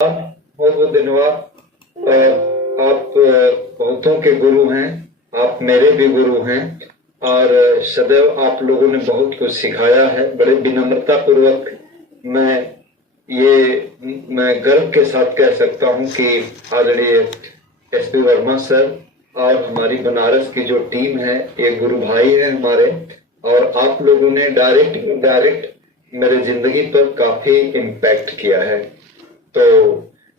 बहुत बहुत धन्यवाद। आप बहुतों के गुरु हैं, आप मेरे भी गुरु हैं और सदैव आप लोगों ने बहुत कुछ सिखाया है। बड़े विनम्रता पूर्वक मैं गर्व के साथ कह सकता हूं कि आदरणीय एसपी वर्मा सर और हमारी बनारस की जो टीम है, ये गुरु भाई है हमारे, और आप लोगों ने डायरेक्ट मेरे जिंदगी पर काफी इम्पैक्ट किया है। तो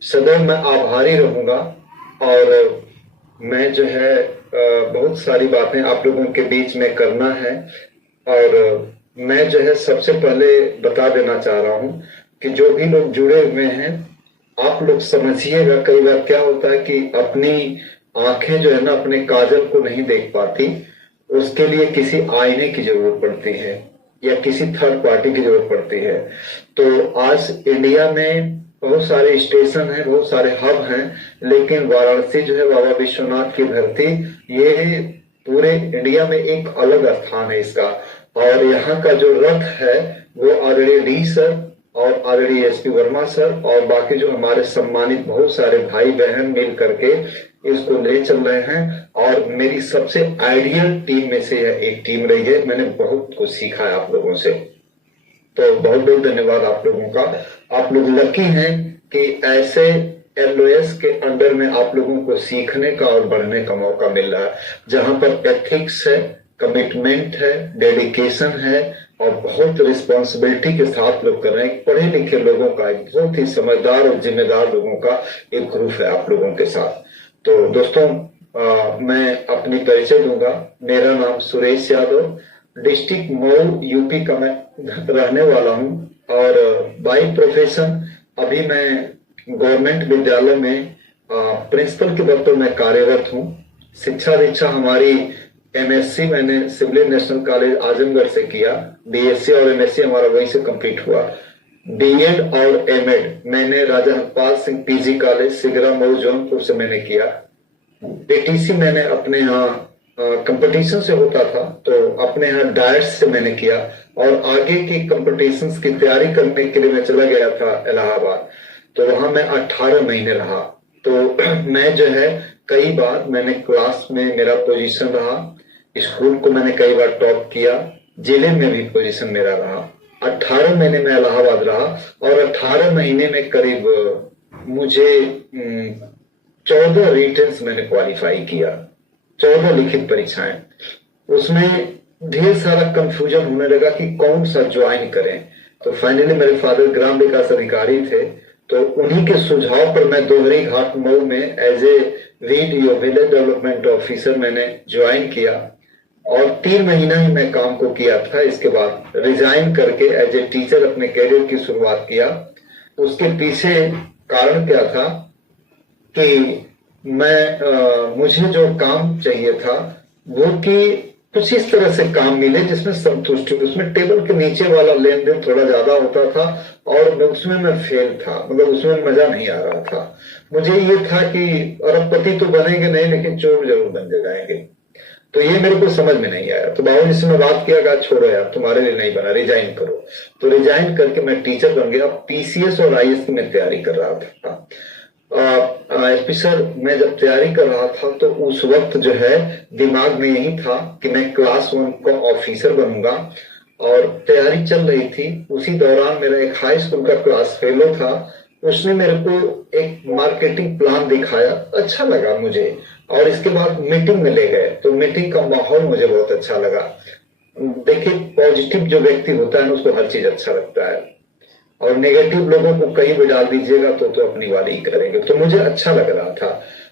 सदैव मैं आभारी रहूंगा। और मैं जो है बहुत सारी बातें आप लोगों के बीच में करना है। और मैं जो है सबसे पहले बता देना चाह रहा हूं कि जो भी लोग जुड़े हुए हैं, आप लोग समझिएगा, कई बार क्या होता है कि अपनी आंखें जो है ना अपने काजल को नहीं देख पाती, उसके लिए किसी आईने की जरूरत पड़ती है या किसी थर्ड पार्टी की जरूरत पड़ती है। तो आज इंडिया में बहुत सारे स्टेशन हैं, बहुत सारे हब हैं, लेकिन वाराणसी जो है बाबा विश्वनाथ की धरती, ये पूरे इंडिया में एक अलग स्थान है इसका। और यहाँ का जो रथ है वो आदरणीय डी सर और आदरणीय एसपी वर्मा सर और बाकी जो हमारे सम्मानित बहुत सारे भाई बहन मिल करके इसको ले चल रहे हैं। और मेरी सबसे आइडियल टीम में से यह एक टीम रही है। मैंने बहुत कुछ सीखा है आप लोगों से, तो बहुत बहुत धन्यवाद आप लोगों का। आप लोग लकी हैं कि ऐसे एलओएस के अंडर में आप लोगों को सीखने का और बढ़ने का मौका मिल रहा है, जहां पर एथिक्स है, कमिटमेंट है, डेडिकेशन है और बहुत रिस्पॉन्सिबिलिटी के साथ लोग कर रहे हैं। पढ़े लिखे लोगों का, एक बहुत ही समझदार और जिम्मेदार लोगों का एक ग्रुप है आप लोगों के साथ। तो दोस्तों, मैं अपनी परिचय दूंगा। मेरा नाम सुरेश यादव, डिस्ट्रिक्ट मऊ यूपी का मैं रहने वाला हूं और बाय प्रोफेशन अभी मैं गवर्नमेंट विद्यालय में प्रिंसिपल के पद पर मैं कार्यरत हूं। शिक्षा दीक्षा हमारी एमएससी मैंने सिविल नेशनल कॉलेज आजमगढ़ से किया, बीएससी और एमएससी हमारा वहीं से कंप्लीट हुआ। बीएड और एमएड मैंने राजा हरपाल सिंह पीजी कॉलेज सिगरा मऊ जौनपुर से मैंने किया। बीटीसी मैंने अपने यहाँ कंपटीशन से होता था तो अपने यहाँ डायट्स से मैंने किया, और आगे की कंपटीशंस की तैयारी करने के लिए मैं चला गया था इलाहाबाद। तो वहां मैं 18 महीने रहा। तो मैं जो है कई बार मैंने क्लास में मेरा पोजीशन रहा, स्कूल को मैंने कई बार टॉप किया, जिले में भी पोजीशन मेरा रहा। 18 महीने में इलाहाबाद रहा और 18 महीने में करीब मुझे 14 रिटन्स मैंने क्वालिफाई किया, 14 लिखित परीक्षाएं। उसमें ढेर सारा कंफ्यूजन होने लगा कि कौन सा ज्वाइन करें। तो फाइनली मेरे फादर ग्राम विकास अधिकारी थे, तो उन्हीं के सुझाव पर मैं दोहरी घाट मऊ में as a VDO village development officer मैंने ज्वाइन किया और 3 महीना ही मैं काम को किया था। इसके बाद रिजाइन करके एज ए टीचर अपने कैरियर की शुरुआत किया। उसके पीछे कारण क्या था कि मुझे जो काम चाहिए था वो कि कुछ इस तरह से काम मिले जिसमें संतुष्टि, उसमें टेबल के नीचे वाला लेन देन थोड़ा ज्यादा होता था और उसमें मैं फेल था, मतलब उसमें मजा नहीं आ रहा था। मुझे ये था कि अरबपति तो बनेंगे नहीं लेकिन चोर जरूर बन जाएंगे। तो ये मेरे को समझ में नहीं आया। तो बाबू जी से मैं बात किया, कहा छोड़ो यार, तुम्हारे लिए नहीं बना, रिजाइन करो। तो रिजाइन करके मैं टीचर बन गया। पीसीएस और आईएएस की मैं तैयारी कर रहा था। एसपी सर, मैं जब तैयारी कर रहा था तो उस वक्त जो है दिमाग में यही था कि मैं क्लास 1 का ऑफिसर बनूंगा और तैयारी चल रही थी। उसी दौरान मेरा एक हाई स्कूल का क्लास फेलो था, उसने मेरे को एक मार्केटिंग प्लान दिखाया, अच्छा लगा मुझे। और इसके बाद मीटिंग में ले गए तो मीटिंग का माहौल मुझे बहुत अच्छा लगा। देखिए, पॉजिटिव जो व्यक्ति होता है ना उसको हर चीज अच्छा लगता है, और नेगेटिव लोगों को कहीं भी डाल दीजिएगा तो अपनी वाली ही करेंगे। तो मुझे अच्छा लग रहा था।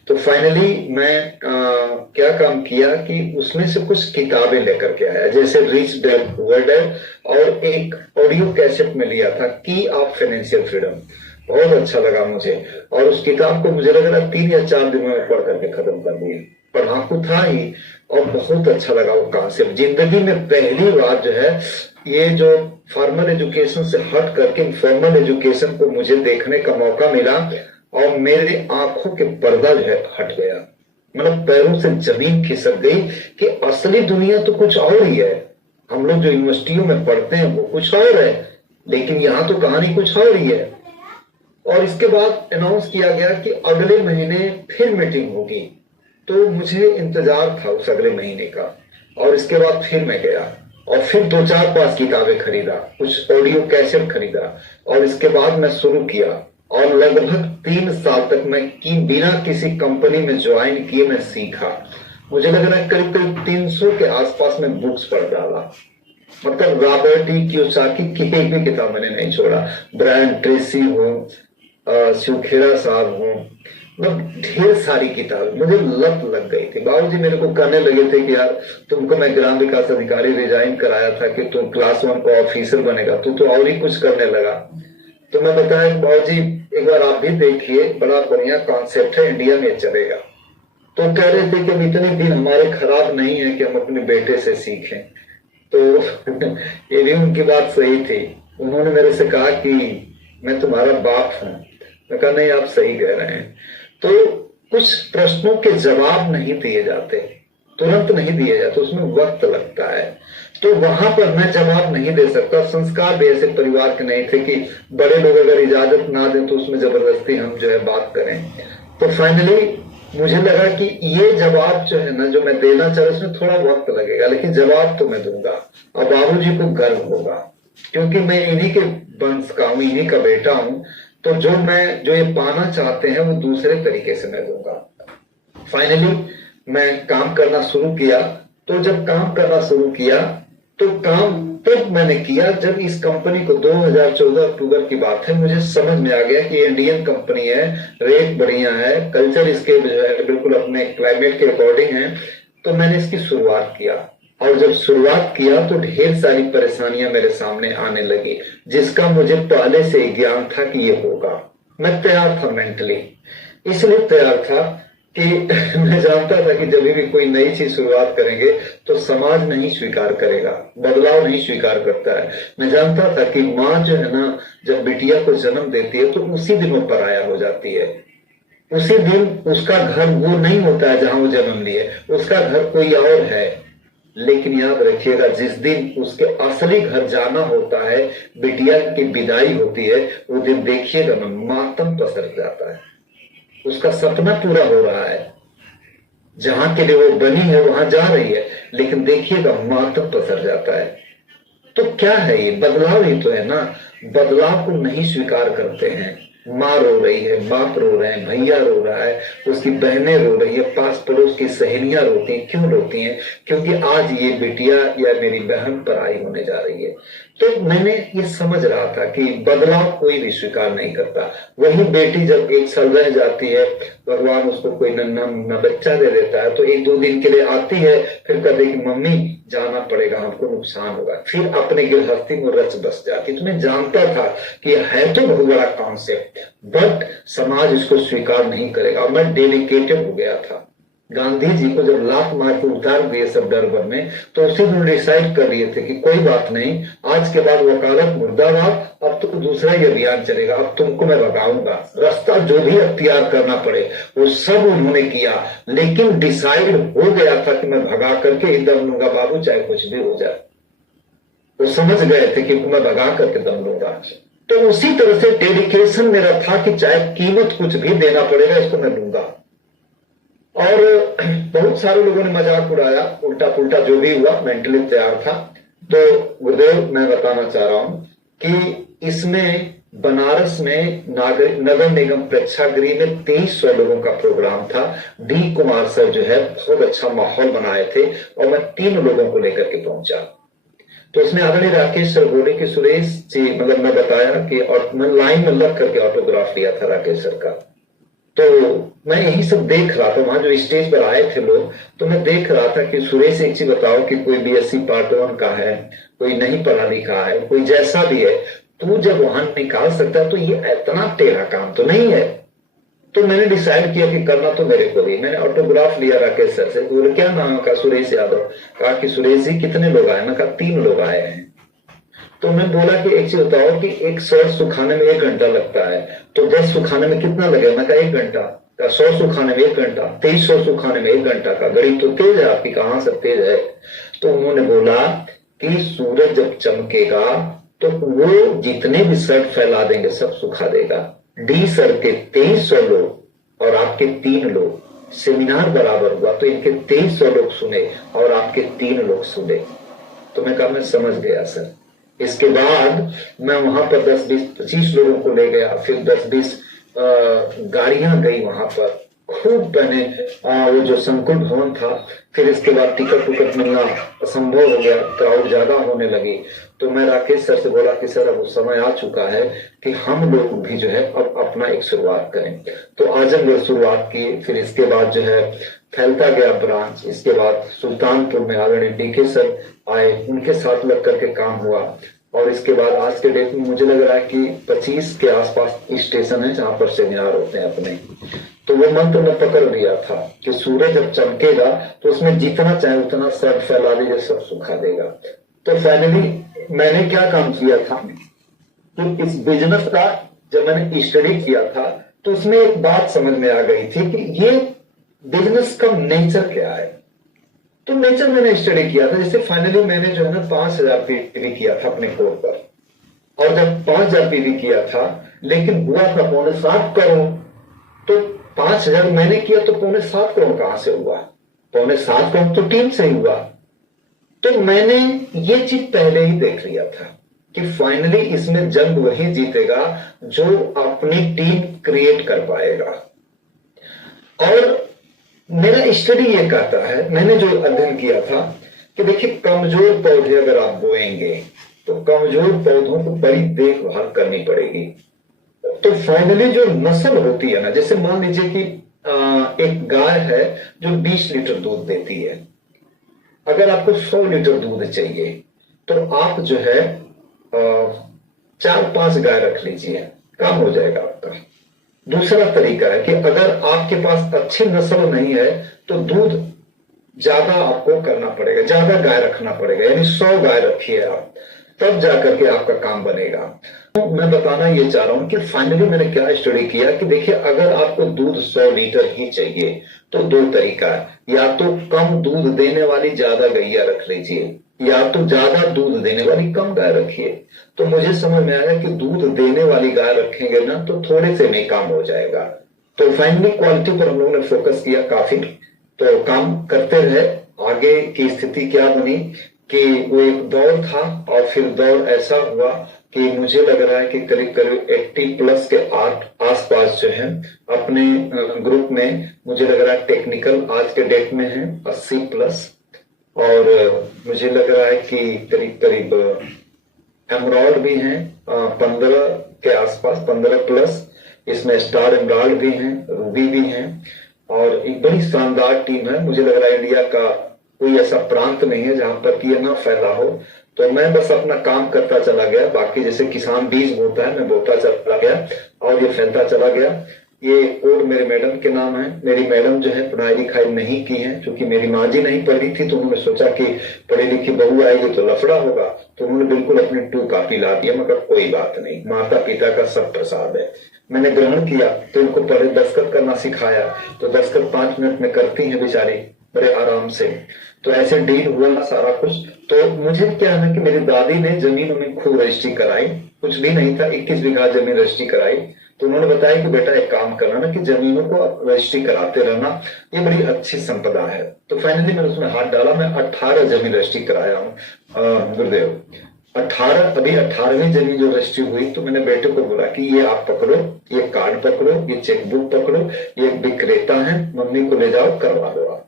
तो फाइनली मैं क्या काम किया कि उसमें से कुछ किताबें लेकर के आया, जैसे रिच डैड पुअर डैड, और एक ऑडियो कैसेट में लिया था की ऑफ फाइनेंशियल फ्रीडम। बहुत अच्छा लगा मुझे, और उस किताब को मुझे लग रहा 3 या 4 दिन में पढ़ करके खत्म कर दिया। पढ़ाकू था ही और बहुत अच्छा लगा वो कॉन्सेप्ट। जिंदगी में पहली बार जो है ये जो फॉर्मल एजुकेशन से हट करके इनफॉर्मल एजुकेशन को मुझे देखने का मौका मिला और मेरे आंखों के पर्दा जो है हट गया, मतलब पैरों से जमीन खिसक गई कि असली दुनिया तो कुछ और ही है। हम लोग जो यूनिवर्सिटियों में पढ़ते हैं वो कुछ और है, लेकिन यहाँ तो कहानी कुछ और ही है। और इसके बाद अनाउंस किया गया कि अगले महीने फिर मीटिंग होगी। तो मुझे इंतजार था उस अगले महीने का, और इसके बाद फिर मैं गया और फिर 2-4-5 किताबें खरीदा, कुछ ऑडियो कैसेट खरीदा, और इसके बाद मैं शुरू किया। और लगभग 3 साल तक मैं बिना किसी कंपनी में ज्वाइन किए मैं सीखा। मुझे लग रहा है करीब करीब 300 के आसपास में बुक्स पढ़ डाला। मतलब रॉबर्ट टी कियोसाकी की एक भी किताब मैंने नहीं छोड़ा। ब्रायन ट्रेसी हो, शिवखेरा साहब हो, मतलब ढेर सारी किताब। मुझे लत लग गई थी। बाबूजी मेरे को कहने लगे थे कि यार तुमको मैं ग्राम विकास अधिकारी रिजाइन कराया था कि तुम क्लास 1 का ऑफिसर बनेगा, तू तो और ही कुछ करने लगा। तो मैं बताया बाबूजी एक बार आप भी देखिए, बड़ा बढ़िया कॉन्सेप्ट है, इंडिया में चलेगा। तो कह रहे थे कि अब इतने दिन हमारे खराब नहीं है कि हम अपने बेटे से सीखें। तो ये भी उनकी बात सही थी। उन्होंने मेरे से कहा कि मैं तुम्हारा बाप हूं। मैं कहा नहीं, आप सही कह रहे हैं। तो कुछ प्रश्नों के जवाब नहीं दिए जाते, तुरंत नहीं दिए जाते, उसमें वक्त लगता है। तो वहां पर मैं जवाब नहीं दे सकता। संस्कार भी ऐसे परिवार के नहीं थे कि बड़े लोग अगर इजाजत ना दें तो उसमें जबरदस्ती हम जो है बात करें। तो फाइनली मुझे लगा कि ये जवाब जो है ना, जो मैं देना चाह रहा हूं, उसमें थोड़ा वक्त लगेगा, लेकिन जवाब तो मैं दूंगा। और बाबूजी को गर्व होगा क्योंकि मैं इन्हीं के वंश का हूं, इन्हीं का बेटा हूं। तो जो ये पाना चाहते हैं वो दूसरे तरीके से मैं दूंगा। फाइनली मैं काम करना शुरू किया। तो जब काम करना शुरू किया तो काम तब मैंने किया जब इस कंपनी को 2014 अक्टूबर की बात है, मुझे समझ में आ गया कि इंडियन कंपनी है, रेट बढ़िया है, कल्चर इसके जो है बिल्कुल अपने क्लाइमेट के अकॉर्डिंग है। तो मैंने इसकी शुरुआत किया, और जब शुरुआत किया तो ढेर सारी परेशानियां मेरे सामने आने लगी, जिसका मुझे पहले से ही ज्ञान था कि ये होगा। मैं तैयार था मेंटली, इसलिए तैयार था कि मैं जानता था कि जब भी कोई नई चीज शुरुआत करेंगे तो समाज नहीं स्वीकार करेगा, बदलाव नहीं स्वीकार करता है। मैं जानता था कि माँ जो है ना, जब बिटिया को जन्म देती है तो उसी दिन वो पराया हो जाती है। उसी दिन उसका घर वो नहीं होता है जहां वो जन्म लिए, उसका घर कोई और है। लेकिन याद रखिएगा, जिस दिन उसके असली घर जाना होता है, बिटिया की विदाई होती है, वो दिन देखिएगा ना, मातम पसर जाता है। उसका सपना पूरा हो रहा है, जहां के लिए वो बनी है वहां जा रही है, लेकिन देखिएगा मातम पसर जाता है। तो क्या है ये? बदलाव ही तो है ना। बदलाव को नहीं स्वीकार करते हैं। माँ रो रही है, बाप रो रहे हैं, भैया रो रहा है, उसकी बहनें रो रही है, पास पड़ोस की सहेलियां रोती हैं। क्यों रोती हैं? क्योंकि आज ये बिटिया या मेरी बहन पराई होने जा रही है। तो मैंने ये समझ रहा था कि बदलाव कोई भी स्वीकार नहीं करता। वही बेटी जब 1 साल रह जाती है, भगवान उसको कोई नन्हा बच्चा दे देता है, तो 1-2 दिन के लिए आती है, फिर कहते कि मम्मी जाना पड़ेगा, हमको नुकसान होगा, फिर अपने गृहस्थी में रच बस जाती। तो मैं जानता था कि है तो बहुत बड़ा कॉन्सेप्ट, बट समाज इसको स्वीकार नहीं करेगा। और मैं डेडिकेटेड हो गया था। गांधी जी को जब लात मार के उतार दिए सब डर में, तो उसी दिन डिसाइड कर लिए थे कि कोई बात नहीं, आज के बाद वकालत मुर्दाबाद, अब तो दूसरा ही अभियान चलेगा, अब तुमको मैं भगाऊंगा। रास्ता जो भी अख्तियार करना पड़े वो सब उन्होंने किया, लेकिन डिसाइड हो गया था कि मैं भगा करके ही दम लूंगा बाबू, चाहे कुछ भी हो जाए। वो समझ गए थे कि मैं भगा करके दम लूंगा। तो उसी तरह से डेडिकेशन मेरा था कि चाहे कीमत कुछ भी देना पड़ेगा, इसको मैं लूंगा। और बहुत सारे लोगों ने मजाक उड़ाया, उल्टा पुल्टा जो भी हुआ, मेंटली तैयार था। तो गुरुदेव, मैं बताना चाह रहा हूं कि इसमें बनारस में नगर निगम प्रेक्षागृह में 2300 लोगों का प्रोग्राम था। डी कुमार सर जो है बहुत अच्छा माहौल बनाए थे, और मैं 3 लोगों को लेकर के पहुंचा। तो उसमें आदरणीय राकेश सर बोले कि सुरेश जी, मतलब मैं बताया कि, और मैं लाइन में लग करके ऑटोग्राफ लिया था राकेश सर का। तो मैं यही सब देख रहा था, वहां जो स्टेज पर आए थे लोग, तो मैं देख रहा था कि सुरेश एक चीज बताओ कि कोई बीएससी पार्ट 1 का है, कोई नहीं पढ़ा लिखा है, कोई जैसा भी है, तू जब वहां निकाल सकता है तो ये इतना टेढ़ा काम तो नहीं है। तो मैंने डिसाइड किया कि करना तो मेरे को भी। मैंने ऑटोग्राफ लिया राकेश सर से। बोले क्या नाम का? सुरेश यादव। कहा कि सुरेश जी कितने लोग आए? मैं कहा 3 लोग आए हैं। तो मैं बोला कि एक चीज बताओ कि एक शर्ट सुखाने में 1 घंटा लगता है, तो 10 सुखाने में कितना लगेगा? मैं कहा 1 घंटा। का 100 सुखाने में 1 घंटा, 2300 सुखाने में 1 घंटा का। गणित तो तेज है आपकी, कहां से तेज है? तो उन्होंने बोला कि सूरज जब चमकेगा तो वो जितने भी शर्ट फैला देंगे सब सुखा देगा, डी सर के 2300 लोग और आपके 3 लोग, सेमिनार बराबर हुआ तो इनके 2300 लोग सुने और आपके 3 लोग सुने। तो मैं कहा मैं समझ गया सर। इसके बाद मैं वहां पर 10, 20, 25 लोगों को ले गया, फिर 10, 20 गाड़ियां गई वहां पर, खूब मैंने वो जो संकुल भवन था, फिर इसके बाद टिकट टुकट मिलना असंभव हो गया, क्राउड ज्यादा होने लगी। तो मैं राकेश सर से बोला कि सर अब समय आ चुका है कि हम लोग भी जो है अब अपना एक शुरुआत करें। तो आजमगढ़ शुरुआत की, फिर इसके बाद जो है फैलता गया ब्रांच। इसके बाद सुल्तानपुर में आदरणीय डीके सर आए, उनके साथ लग करके काम हुआ। और इसके बाद आज के डेट में मुझे लग रहा है कि 25 के आसपास स्टेशन है जहां पर सेमिनार होते हैं अपने। तो वो मंत्र मैं पकड़ लिया था कि सूरज जब चमकेगा तो उसमें जितना चाहे उतना सब फैला दीजिए, सब सुखा देगा। तो फाइनली मैंने क्या काम किया था कि इस बिजनेस का जब मैंने स्टडी किया था तो उसमें एक बात समझ में आ गई थी कि ये बिजनेस का नेचर क्या है। तो नेचर मैंने स्टडी किया था। जैसे फाइनली मैंने जो है ना 5000 पीवी किया था अपने कोर पर, और जब 5000 पीवी किया था लेकिन हुआ था 7.25 करोड़। तो 5000 मैंने किया तो 7.25 करोड़ कहां से हुआ? 7.25 करोड़ तो टीम से ही हुआ। तो मैंने ये चीज पहले ही देख लिया था कि फाइनली इसमें जंग वही जीतेगा जो अपनी टीम क्रिएट कर पाएगा। और मेरा स्टडी ये कहता है, मैंने जो अध्ययन किया था कि देखिए कमजोर पौधे अगर आप बोएंगे तो कमजोर पौधों को बड़ी देखभाल करनी पड़ेगी। तो फाइनली जो नस्ल होती है ना, जैसे मान लीजिए कि एक गाय है जो 20 लीटर दूध देती है। अगर आपको 100 लीटर दूध चाहिए तो आप जो है 4-5 गाय रख लीजिए, काम हो जाएगा आपका। दूसरा तरीका है कि अगर आपके पास अच्छी नस्ल नहीं है तो दूध ज्यादा आपको करना पड़ेगा, ज्यादा गाय रखना पड़ेगा, यानी 100 गाय रखिए आप, तब जाकर के आपका काम बनेगा। तो मैं बताना ये चाह रहा हूं कि फाइनली मैंने क्या स्टडी किया कि देखिए अगर आपको दूध 100 लीटर ही चाहिए तो 2 तरीका है, या तो कम दूध देने वाली ज्यादा गैया रख लीजिए, या तो ज्यादा दूध देने वाली कम गाय रखिए। तो मुझे समझ में आया कि दूध देने वाली गाय रखेंगे ना तो थोड़े से में काम हो जाएगा। तो फाइनली क्वालिटी पर हम लोगों ने फोकस किया काफी, तो काम करते रहे। आगे की स्थिति क्या बनी कि वो एक दौर था और फिर दौर ऐसा हुआ कि मुझे लग रहा है कि करीब करीब 80+ के आसपास जो है अपने ग्रुप में, मुझे लग रहा है टेक्निकल आज के डेट में है 80+, और मुझे लग रहा है कि करीब करीब एमराल्ड भी हैं 15 के आसपास, 15+। इसमें स्टार एमराल्ड भी हैं, रूबी भी हैं, और एक बड़ी शानदार टीम है। मुझे लग रहा है इंडिया का कोई ऐसा प्रांत नहीं है जहां पर कि ये ना फैला हो। तो मैं बस अपना काम करता चला गया, बाकी जैसे किसान बीज बोता है मैं बोता चला गया और ये फैलता चला गया। ये कोड मेरे मैडम के नाम है। मेरी मैडम जो है पढ़ाई लिखाई नहीं की है, क्योंकि मेरी माँ जी नहीं पढ़ी थी तो उन्होंने सोचा कि पढ़ी लिखी बहू आएगी तो लफड़ा होगा, तो उन्होंने बिल्कुल अपनी 2 कॉपी ला दिया। मगर कोई बात नहीं, माता पिता का सब प्रसाद है। मैंने ग्रहण किया तो उनको पहले दस्तखत करना सिखाया, तो दस्तखत 5 मिनट में करती है बेचारी बड़े आराम से। तो ऐसे डील हुआ सारा कुछ। तो मुझे क्या है कि मेरी दादी ने जमीन में खूब रजिस्ट्री कराई, कुछ भी नहीं था, 21 बीघा जमीन रजिस्ट्री कराई। तो उन्होंने बताया कि बेटा एक काम करना ना कि जमीनों को रजिस्ट्री कराते रहना, ये बड़ी अच्छी संपदा है। तो फाइनली मैंने उसमें हाथ डाला, मैं 18 जमीन रजिस्ट्री कराया हूँ गुरुदेव। 18, अभी 18वीं जमीन जो रजिस्ट्री हुई तो मैंने बेटे को बोला कि ये आप पकड़ो, ये कार्ड पकड़ो, ये चेकबुक पकड़ो, ये विक्रेता है, मम्मी को ले जाओ करवा दो आप।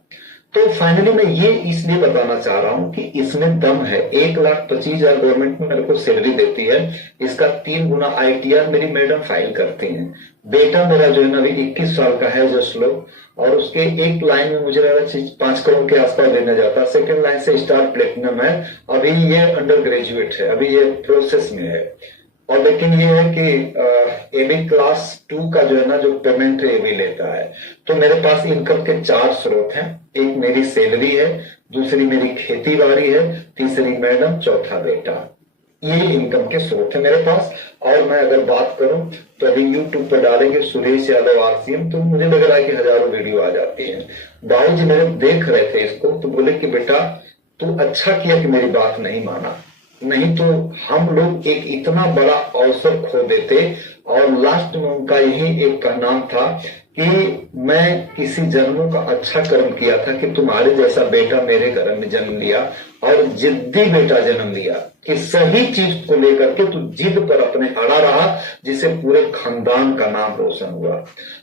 तो फाइनली मैं ये इसलिए बताना चाह रहा हूं कि इसमें दम है। 1,25,000 गवर्नमेंट में मेरे को सैलरी देती है, इसका 3 गुना ITR मेरी मैडम फाइल करती हैं। बेटा मेरा जो है ना अभी 21 साल का है जो श्लोक, और उसके एक लाइन में मुझे लग रहा है 5 करोड़ के आसपास देना जाता है। सेकेंड लाइन से स्टार प्लेटिनम है, अभी ये अंडर ग्रेजुएट है, अभी ये प्रोसेस में है। और लेकिन ये है कि एबी क्लास 2 का जो है ना जो पेमेंट है एबी लेता है। तो मेरे पास इनकम के 4 स्रोत हैं, एक मेरी सैलरी है, दूसरी मेरी खेती बाड़ी है, तीसरी मैडम, चौथा बेटा। ये इनकम के स्रोत है मेरे पास। और मैं अगर बात करूं तो अभी यूट्यूब पर डालेंगे सुरेश यादव RCM, तो मुझे लग रहा है कि हजारों वीडियो आ जाती है। बाबू जी मेरे देख रहे थे इसको तो बोले कि बेटा तू अच्छा किया कि मेरी बात नहीं माना, नहीं तो हम लोग एक इतना बड़ा अवसर खो देते और लास्ट में उनका यही एक नाम था कि मैं किसी जन्मों का अच्छा कर्म किया था कि तुम्हारे जैसा बेटा मेरे घर में जन्म लिया, और जिद्दी बेटा जन्म लिया कि सही चीज को लेकर के तू जिद पर अपने अड़ा रहा, जिससे पूरे खानदान का नाम रोशन हुआ।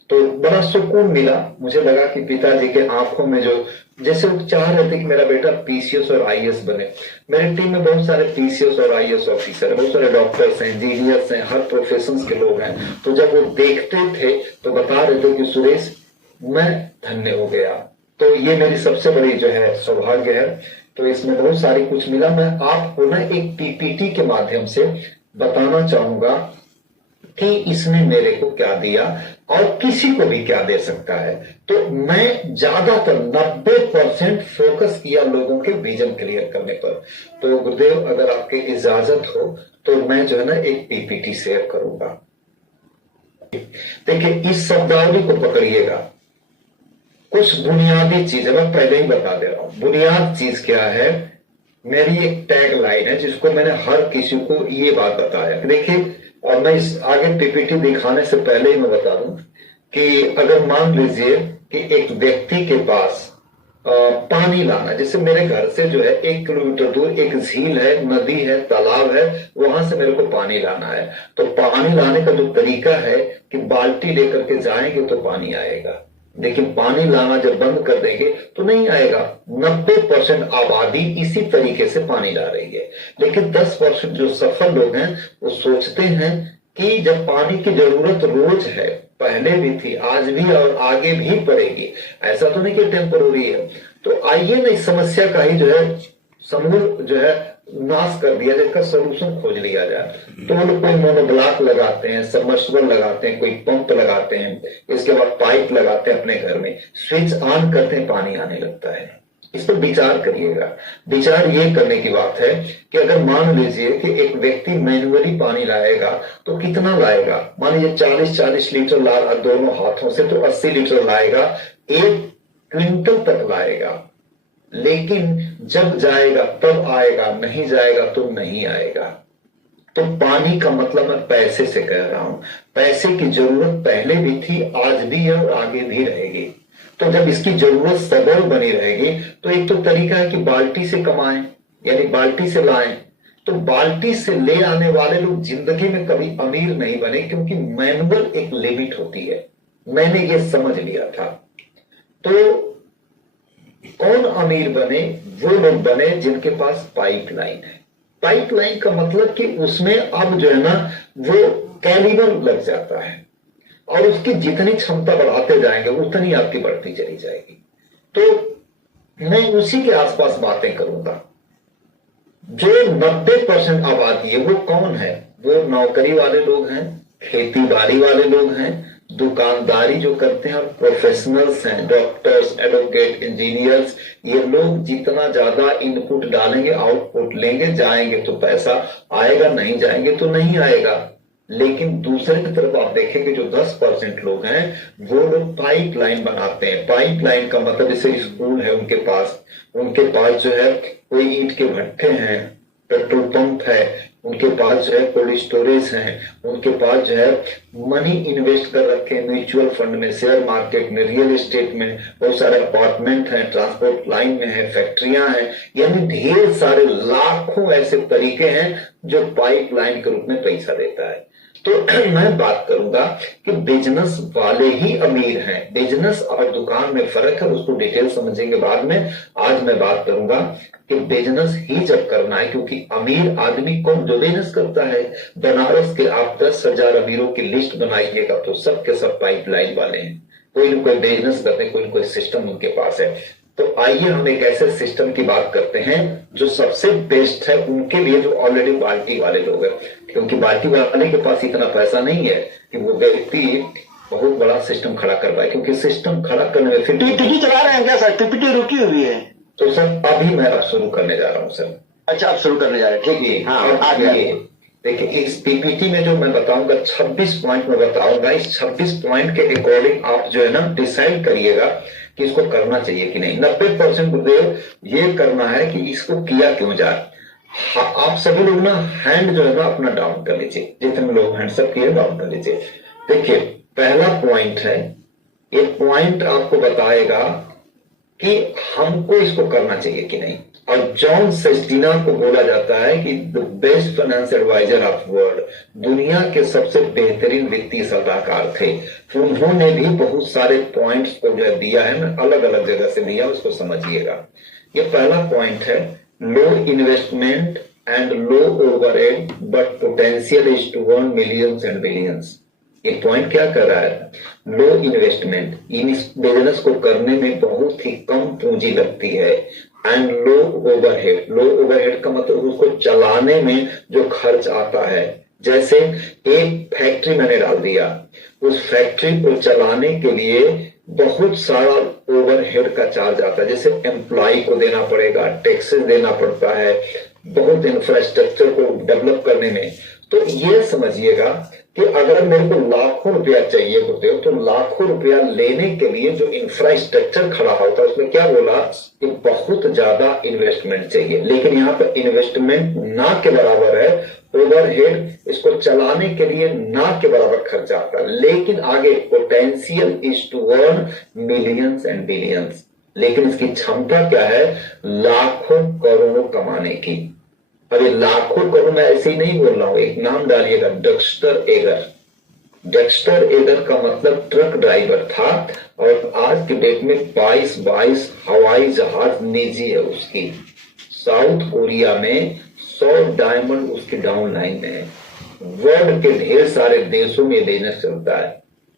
तो बड़ा सुकून मिला। मुझे लगा कि पिताजी के आंखों में जो, जैसे वो चाह रहे थे कि मेरा बेटा पीसीएस और आईएएस बने। मेरी टीम में बहुत सारे पीसीएस और आईएएस ऑफिसर है, बहुत सारे डॉक्टर्स हैं, इंजीनियर्स हैं, हर प्रोफेशन के लोग हैं। तो जब वो देखते थे तो बता रहे थे कि सुरेश मैं धन्य हो गया। तो ये मेरी सबसे बड़ी जो है सौभाग्य है। तो इसमें बहुत सारी कुछ मिला। मैं आपको ना एक पीपीटी के माध्यम से बताना चाहूंगा कि इसने मेरे को क्या दिया और किसी को भी क्या दे सकता है। तो मैं ज्यादातर 90% फोकस किया लोगों के विजन क्लियर करने पर। तो गुरुदेव अगर आपकी इजाजत हो तो मैं जो है ना एक पीपीटी शेयर करूंगा। देखिए इस शब्दावली को पकड़िएगा। कुछ बुनियादी चीज है, मैं पहले ही बता दे रहा हूं। बुनियाद चीज क्या है, मेरी एक टैग लाइन है जिसको मैंने हर किसी को ये बात बताया। देखिए, और मैं इस आगे पीपीटी दिखाने से पहले ही मैं बता दूं कि अगर मान लीजिए कि एक व्यक्ति के पास पानी लाना, जैसे मेरे घर से जो है 1 किलोमीटर दूर एक झील है, नदी है, तालाब है, वहां से मेरे को पानी लाना है। तो पानी लाने का जो तरीका है कि बाल्टी लेकर के जाएंगे तो पानी आएगा, लेकिन पानी लाना जब बंद कर देंगे तो नहीं आएगा। 90% आबादी इसी तरीके से पानी ला रही है, लेकिन 10% जो सफल लोग हैं वो सोचते हैं कि जब पानी की जरूरत रोज है, पहले भी थी, आज भी और आगे भी पड़ेगी, ऐसा तो नहीं कि टेम्पररी है। तो आइए ना इस समस्या का ही जो है समूल जो है नाश कर दिया जाए, इसका सोल्यूशन खोज लिया जाए। तो वो लोग कोई मोनोब्लॉक लगाते हैं, सबमर्सिबल लगाते हैं, कोई पंप लगाते हैं, इसके बाद पाइप लगाते हैं अपने घर में, स्विच ऑन करते हैं, पानी आने लगता है। इस पर विचार करिएगा। विचार ये करने की बात है कि अगर मान लीजिए कि एक व्यक्ति मैन्युअली पानी लाएगा तो कितना लाएगा, मान लीजिए 40-40 लीटर ला दोनों हाथों से, तो 80 लीटर लाएगा, 1 क्विंटल तक लाएगा। लेकिन जब जाएगा तब आएगा, नहीं जाएगा तो नहीं आएगा। तो पानी का मतलब मैं पैसे से कह रहा हूं। पैसे की जरूरत पहले भी थी, आज भी है और आगे भी रहेगी। तो जब इसकी जरूरत सदैव बनी रहेगी तो एक तो तरीका है कि बाल्टी से कमाएं, यानी बाल्टी से लाएं। तो बाल्टी से ले आने वाले लोग जिंदगी में कभी अमीर नहीं बने, क्योंकि मैनुअल एक लिमिट होती है। मैंने ये समझ लिया था। तो कौन अमीर बने, वो लोग बने जिनके पास पाइपलाइन है। पाइपलाइन का मतलब कि उसमें अब जो है ना वो कैलिबर लग जाता है, और उसकी जितनी क्षमता बढ़ाते जाएंगे उतनी आपकी बढ़ती चली जाएगी। तो मैं उसी के आसपास बातें करूंगा। जो 90% आबादी है वो कौन है, वो नौकरी वाले लोग हैं, खेती बाड़ी वाले लोग हैं, दुकानदारी जो करते हैं, और प्रोफेशनल्स हैं, डॉक्टर्स, एडवोकेट, इंजीनियर्स। ये लोग जितना ज्यादा इनपुट डालेंगे आउटपुट लेंगे, जाएंगे तो पैसा आएगा, नहीं जाएंगे तो नहीं आएगा। लेकिन दूसरे की तरफ आप देखेंगे जो 10% लोग हैं वो लोग पाइपलाइन बनाते हैं। पाइपलाइन का मतलब जैसे स्कूल है उनके पास जो है कोई ईंट के भट्ठे हैं, पेट्रोल पंप है, उनके पास जो है कोल्ड स्टोरेज है, उनके पास जो है मनी इन्वेस्ट कर रखे हैं म्यूचुअल फंड में, शेयर मार्केट में, रियल एस्टेट में, बहुत सारे अपार्टमेंट हैं, ट्रांसपोर्ट लाइन में है, फैक्ट्रियां हैं, यानी ढेर सारे लाखों ऐसे तरीके हैं जो पाइपलाइन के रूप में पैसा देता है। तो मैं बात करूंगा कि बिजनेस वाले ही अमीर हैं। बिजनेस और दुकान में फर्क है, उसको डिटेल समझेंगे बाद में। आज मैं बात करूंगा कि बिजनेस ही जब करना है, क्योंकि अमीर आदमी कौन जो बिजनेस करता है। बनारस के आप 10,000 अमीरों की लिस्ट बनाइएगा तो सबके सब पाइपलाइन वाले हैं, कोई न कोई बिजनेस करते हैं, कोई न कोई सिस्टम उनके पास है। तो आइए हम एक ऐसे सिस्टम की बात करते हैं जो सबसे बेस्ट है उनके लिए, जो ऑलरेडी बाल्टी वाले लोग हैं। क्योंकि बाल्टी वाले के पास इतना पैसा नहीं है कि वो व्यक्ति बहुत बड़ा सिस्टम खड़ा कर पाए, क्योंकि सिस्टम खड़ा करने में पीपीटी चला रहे हैं क्या सर? पीपीटी रुकी हुई है। तो सर अभी मैं अब शुरू करने जा रहा हूँ सर। अच्छा, आप शुरू करने जा रहे हैं, ठीक है। हाँ, आगे देखिए इस पीपीटी में जो मैं बताऊंगा 26 पॉइंट में बताऊंगा। इस 26 पॉइंट के अकॉर्डिंग आप जो है ना डिसाइड करिएगा कि इसको करना चाहिए कि नहीं। 90% गुरुदेव ये करना है कि इसको किया क्यों जाए। आप सभी लोग ना हैंड जो है ना अपना डाउन कर लीजिए, जितने लोग हैंड्स अप किए डाउन कर लीजिए। देखिए पहला पॉइंट है, ये पॉइंट आपको बताएगा कि हमको इसको करना चाहिए कि नहीं। और जॉन सेस्टिना को बोला जाता है कि the best finance advisor of world, दुनिया के सबसे बेहतरीन वित्तीय सलाहकार थे। उन्होंने भी बहुत सारे पॉइंट्स को जो दिया है, मैं अलग अलग जगह से दिया, उसको समझिएगा। ये पहला पॉइंट है, low investment and low overhead but potential is to earn millions and billions. ये पॉइंट क्या कर रहा है, लो इन्वेस्टमेंट, इस बिजनेस को करने में बहुत ही कम पूंजी लगती है, and low overhead, low overhead का मतलब उसको चलाने में जो खर्च आता है। जैसे एक फैक्ट्री मैंने डाल दिया, उस फैक्ट्री को चलाने के लिए बहुत सारा ओवरहेड का चार्ज आता है, जैसे एम्प्लॉय को देना पड़ेगा, टैक्सेस देना पड़ता है, बहुत इंफ्रास्ट्रक्चर को डेवलप करने में। तो ये समझिएगा कि अगर मेरे को लाखों रुपया चाहिए होते हो, तो लाखों रुपया लेने के लिए जो इंफ्रास्ट्रक्चर खड़ा होता है उसमें क्या बोला कि बहुत ज्यादा इन्वेस्टमेंट चाहिए। लेकिन यहाँ पर इन्वेस्टमेंट ना के बराबर है, ओवरहेड, इसको चलाने के लिए ना के बराबर खर्चा आता है। लेकिन आगे potential is to earn millions and billions, लेकिन इसकी क्षमता क्या है, लाखों करोड़ों कमाने की। अरे लाखों करोड़ मैं ऐसे ही नहीं बोल रहा हूं, एक नाम डालिएगा, डेक्स्टर एगर। डेक्स्टर एगर का मतलब ट्रक ड्राइवर था, और आज के डेट में 22 हवाई जहाज निजी है उसकी। साउथ कोरिया में 100 डायमंड उसकी डाउन लाइन में है। वर्ल्ड के ढेर सारे देशों में बिजनेस चलता है।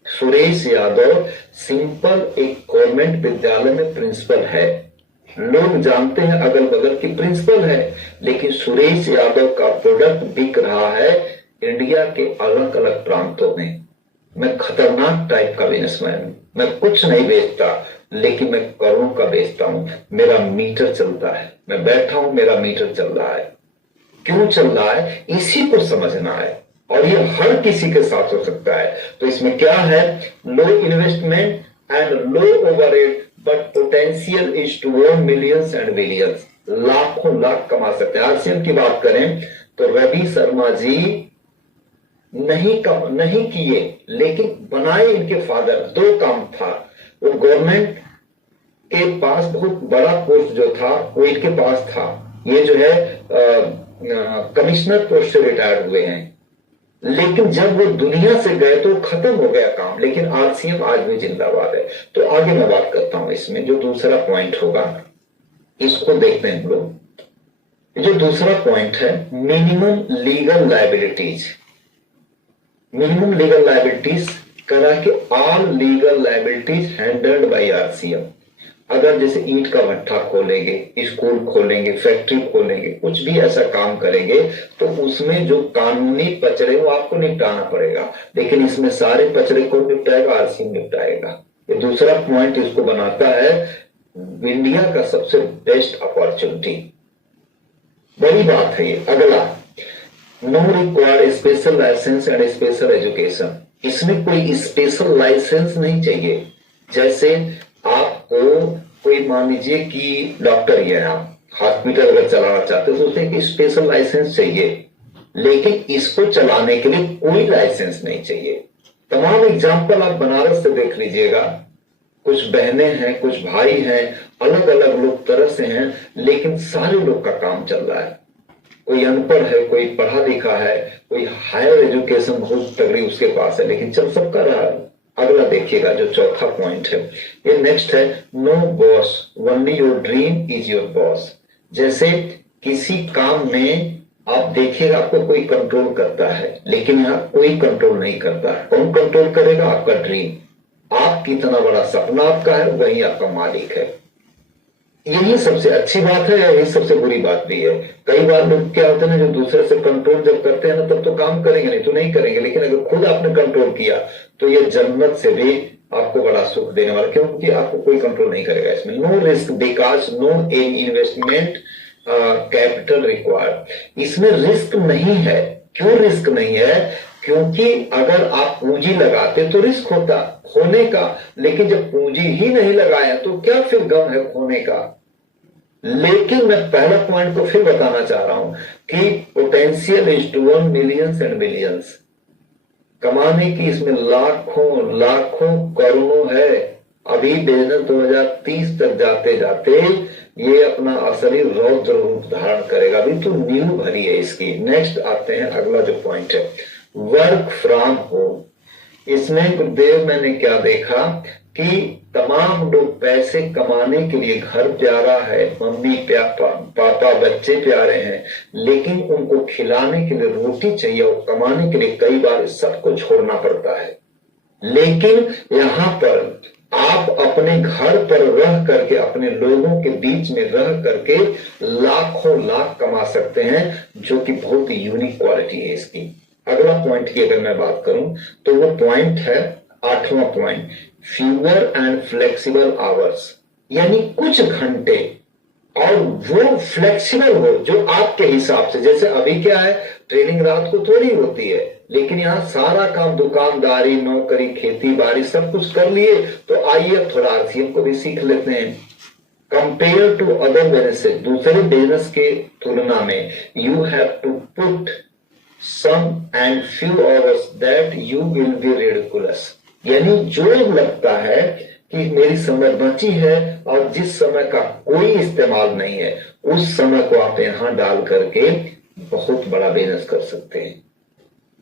सुरेश यादव सिंपल एक गवर्नमेंट विद्यालय में प्रिंसिपल है, लोग जानते हैं अगल बगल की प्रिंसिपल है, लेकिन सुरेश यादव का प्रोडक्ट बिक रहा है इंडिया के अलग अलग प्रांतों में। मैं खतरनाक टाइप का बिजनेसमैन हूं, मैं कुछ नहीं बेचता, लेकिन मैं करोड़ों का बेचता हूं। मेरा मीटर चलता है, मैं बैठा हूं, मेरा मीटर चल रहा है। क्यों चल रहा है, इसी को समझना है, और ये हर किसी के साथ हो सकता है। तो इसमें क्या है, low investment and low overhead but potential is to earn millions and billions, लाखों लाख कमा सकते हैं। आरसीएम की बात करें तो रवि शर्मा जी नहीं किए, लेकिन बनाए इनके फादर। दो काम था, वो गवर्नमेंट के पास बहुत बड़ा पोस्ट जो था वो इनके पास था। ये जो है कमिश्नर पोस्ट से रिटायर्ड हुए हैं, लेकिन जब वो दुनिया से गए तो खत्म हो गया काम, लेकिन आरसीएम आज भी जिंदाबाद है। तो आगे मैं बात करता हूं, इसमें जो दूसरा पॉइंट होगा इसको देखते हैं हम लोग। जो दूसरा पॉइंट है, minimum legal liabilities. Minimum legal liabilities करा के all legal liabilities handled by RCM. अगर जैसे ईंट का भट्ठा खोलेंगे, स्कूल खोलेंगे, फैक्ट्री खोलेंगे, कुछ भी ऐसा काम करेंगे, तो उसमें जो कानूनी पचड़े वो आपको निपटाना पड़ेगा, लेकिन इसमें सारे पचड़े कौन निपटाएगा, आरसीएम निपटाएगा। ये दूसरा पॉइंट इसको बनाता है इंडिया का सबसे बेस्ट अपॉर्चुनिटी। बड़ी बात है ये। अगला, no required special licence and special education. इसमें कोई स्पेशल लाइसेंस नहीं चाहिए। जैसे आपको कोई मान लीजिए कि डॉक्टर ही है, आप हॉस्पिटल अगर चलाना चाहते हो तो उसमें एक स्पेशल लाइसेंस चाहिए, लेकिन इसको चलाने के लिए कोई लाइसेंस नहीं चाहिए। तमाम एग्जाम्पल आप बनारस से देख लीजिएगा, कुछ बहनें हैं, कुछ भाई हैं, अलग अलग लोग तरह से हैं, लेकिन सारे लोग का काम चल रहा है। कोई अनपढ़ है, कोई पढ़ा लिखा है, कोई हायर एजुकेशन बहुत तगड़ी उसके पास है, लेकिन चल सबका रहा है। अगला देखिएगा जो चौथा पॉइंट है, ये नेक्स्ट है, no boss, only your dream is your boss. जैसे किसी काम में आप देखिएगा आपको कोई कंट्रोल करता है, लेकिन यहां कोई कंट्रोल नहीं करता। कौन कंट्रोल करेगा, आपका ड्रीम। आप कितना बड़ा सपना आपका है, वही आपका मालिक है। यही सबसे अच्छी बात है, यही सबसे बुरी बात भी है। कई बार लोग क्या होते हैं, जो दूसरे से कंट्रोल जब करते हैं ना, तब तो काम करेंगे, नहीं तो नहीं करेंगे। लेकिन अगर खुद आपने कंट्रोल किया तो ये जन्नत से भी आपको बड़ा सुख देने वाला, क्योंकि आपको कोई कंट्रोल नहीं करेगा इसमें। No risk because no in investment capital required. इसमें रिस्क नहीं है। क्यों रिस्क नहीं है, क्योंकि अगर आप पूंजी लगाते तो रिस्क होता खोने का, लेकिन जब पूंजी ही नहीं लगाया तो क्या फिर गम है खोने का। लेकिन मैं पहला पॉइंट को फिर बताना चाह रहा हूं कि potential is to earn millions and billions. कमाने की इसमें लाखों लाखों करोड़ों है। अभी बिजनेस 2030 तक जाते जाते ये अपना असली रौद्र रूप धारण करेगा। अभी तो नींव भरी है इसकी। नेक्स्ट आते हैं, अगला जो पॉइंट है वर्क फ्रॉम होम। इसमें गुरुदेव मैंने क्या देखा कि तमाम लोग पैसे कमाने के लिए घर प्यारा है, मम्मी पापा बच्चे प्यारे हैं, लेकिन उनको खिलाने के लिए रोटी चाहिए और कमाने के लिए कई बार सबको छोड़ना पड़ता है। लेकिन यहां पर आप अपने घर पर रह करके, अपने लोगों के बीच में रह करके लाखों लाख कमा सकते हैं, जो कि बहुत ही यूनिक क्वालिटी है इसकी। अगला पॉइंट की अगर मैं बात करूं तो वो पॉइंट है 8वां point, fewer and flexible hours. यानी कुछ घंटे और वो फ्लेक्सिबल हो जो आपके हिसाब से। जैसे अभी क्या है, ट्रेनिंग रात को थोड़ी होती है, लेकिन यहां सारा काम, दुकानदारी, नौकरी, खेती बाड़ी सब कुछ कर लिए, तो आइए थोड़ा आरसीएम को भी सीख लेते हैं। कंपेयर टू अदर बिजनेसेस, दूसरे बिजनेस के तुलना में you have to put some and few hours that you will be ridiculous। यानी जो लगता है कि मेरी समय बची है और जिस समय का कोई इस्तेमाल नहीं है, उस समय को आप यहां डाल करके बहुत बड़ा बिजनेस कर सकते हैं।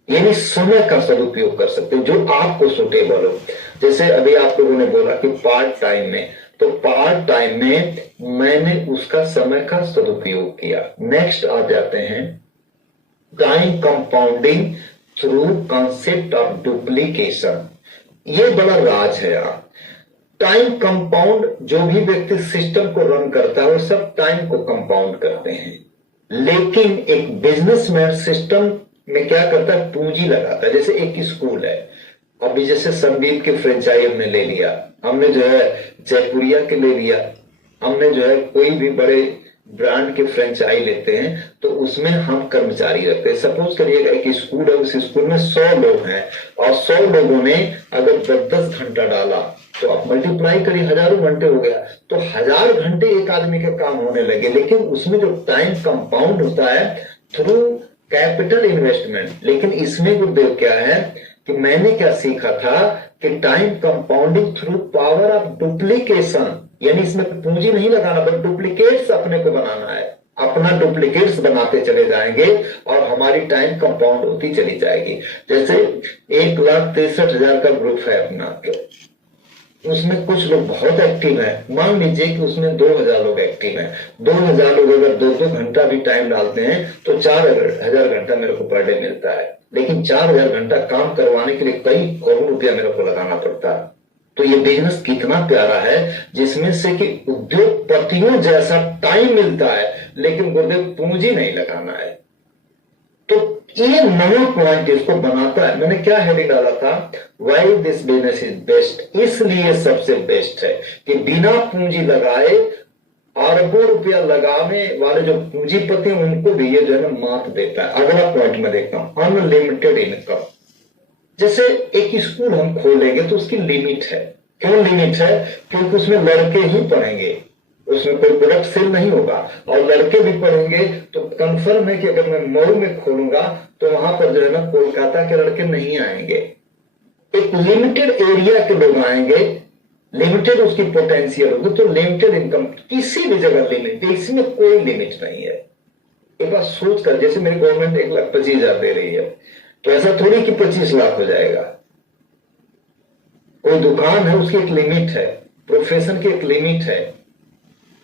यानी समय का सदुपयोग कर सकते हैं जो आपको सुटेबल हो। जैसे अभी आप लोगों ने बोला कि पार्ट टाइम में, तो पार्ट टाइम में मैंने उसका समय का सदुपयोग किया। नेक्स्ट आ जाते हैं time compounding through concept of duplication. ये बड़ा राज है यार। टाइम कंपाउंड, जो भी व्यक्ति सिस्टम को रन करता है वो सब टाइम को कंपाउंड करते हैं, लेकिन एक बिजनेसमैन सिस्टम में क्या करता है, पूंजी लगाता है। जैसे एक स्कूल है, अभी जैसे संदीप के फ्रेंचाइज हमने ले लिया, हमने जो है जयपुरिया के ले लिया, हमने जो है कोई भी बड़े ब्रांड के फ्रेंचाइज लेते हैं, तो उसमें हम कर्मचारी रखते हैं। सपोज करिएगा एक स्कूल है, उस स्कूल में 100 लोग हैं और 100 लोगों ने अगर 10-10 घंटा डाला, तो आप मल्टीप्लाई करिए, हजारों घंटे हो गया, तो 1000 घंटे एक आदमी का काम होने लगे। लेकिन उसमें जो टाइम कंपाउंड होता है थ्रू कैपिटल इन्वेस्टमेंट। लेकिन इसमें गुरुदेव क्या है कि मैंने क्या सीखा था कि time compounding through power of duplication. यानी इसमें पूंजी नहीं लगाना, बट डुप्लीकेट्स अपने को बनाना है। अपना डुप्लीकेट्स बनाते चले जाएंगे और हमारी टाइम कंपाउंड होती चली जाएगी। जैसे 1,63,000 का ग्रुप है अपना, उसमें कुछ लोग बहुत एक्टिव हैं। मान लीजिए कि उसमें 2,000 लोग एक्टिव हैं। 2,000 लोग अगर 2-2 घंटा भी टाइम डालते हैं तो 4,000 घंटा मेरे को पर डे मिलता है। लेकिन 4,000 घंटा काम करवाने के लिए कई करोड़ रुपया मेरे को लगाना पड़ता है। तो ये बिजनेस कितना प्यारा है, जिसमें से कि उद्योगपतियों जैसा टाइम मिलता है, लेकिन गुरुदेव पूंजी नहीं लगाना है। तो ये नया पॉइंट इसको बनाता है। मैंने क्या हेडिंग डाला था, why this business is best. इसलिए सबसे बेस्ट है कि बिना पूंजी लगाए अरबों रुपया लगाने वाले जो पूंजीपति हैं उनको भी ये जो है ना मात देता है। अगला पॉइंट में देखता हूं, अनलिमिटेड इनकम। जैसे एक स्कूल हम खोलेंगे तो उसकी लिमिट है। क्यों लिमिट है? क्योंकि उसमें लड़के ही पढ़ेंगे, उसमें कोई प्रोडक्ट सेल नहीं होगा, और लड़के भी पढ़ेंगे। तो कंफर्म है कि अगर मैं मऊ में खोलूंगा तो वहां पर जो है ना कोलकाता के लड़के नहीं आएंगे। एक लिमिटेड एरिया के लोग आएंगे, लिमिटेड उसकी पोटेंशियल होगी। तो लिमिटेड इनकम किसी भी जगह लिमिट, इसमें कोई लिमिट नहीं है। एक बार सोच कर, जैसे मेरी गवर्नमेंट 1,25,000 दे रही है, तो ऐसा थोड़ी कि 25 लाख हो जाएगा। कोई दुकान है, उसकी एक लिमिट है, प्रोफेशन की एक लिमिट है,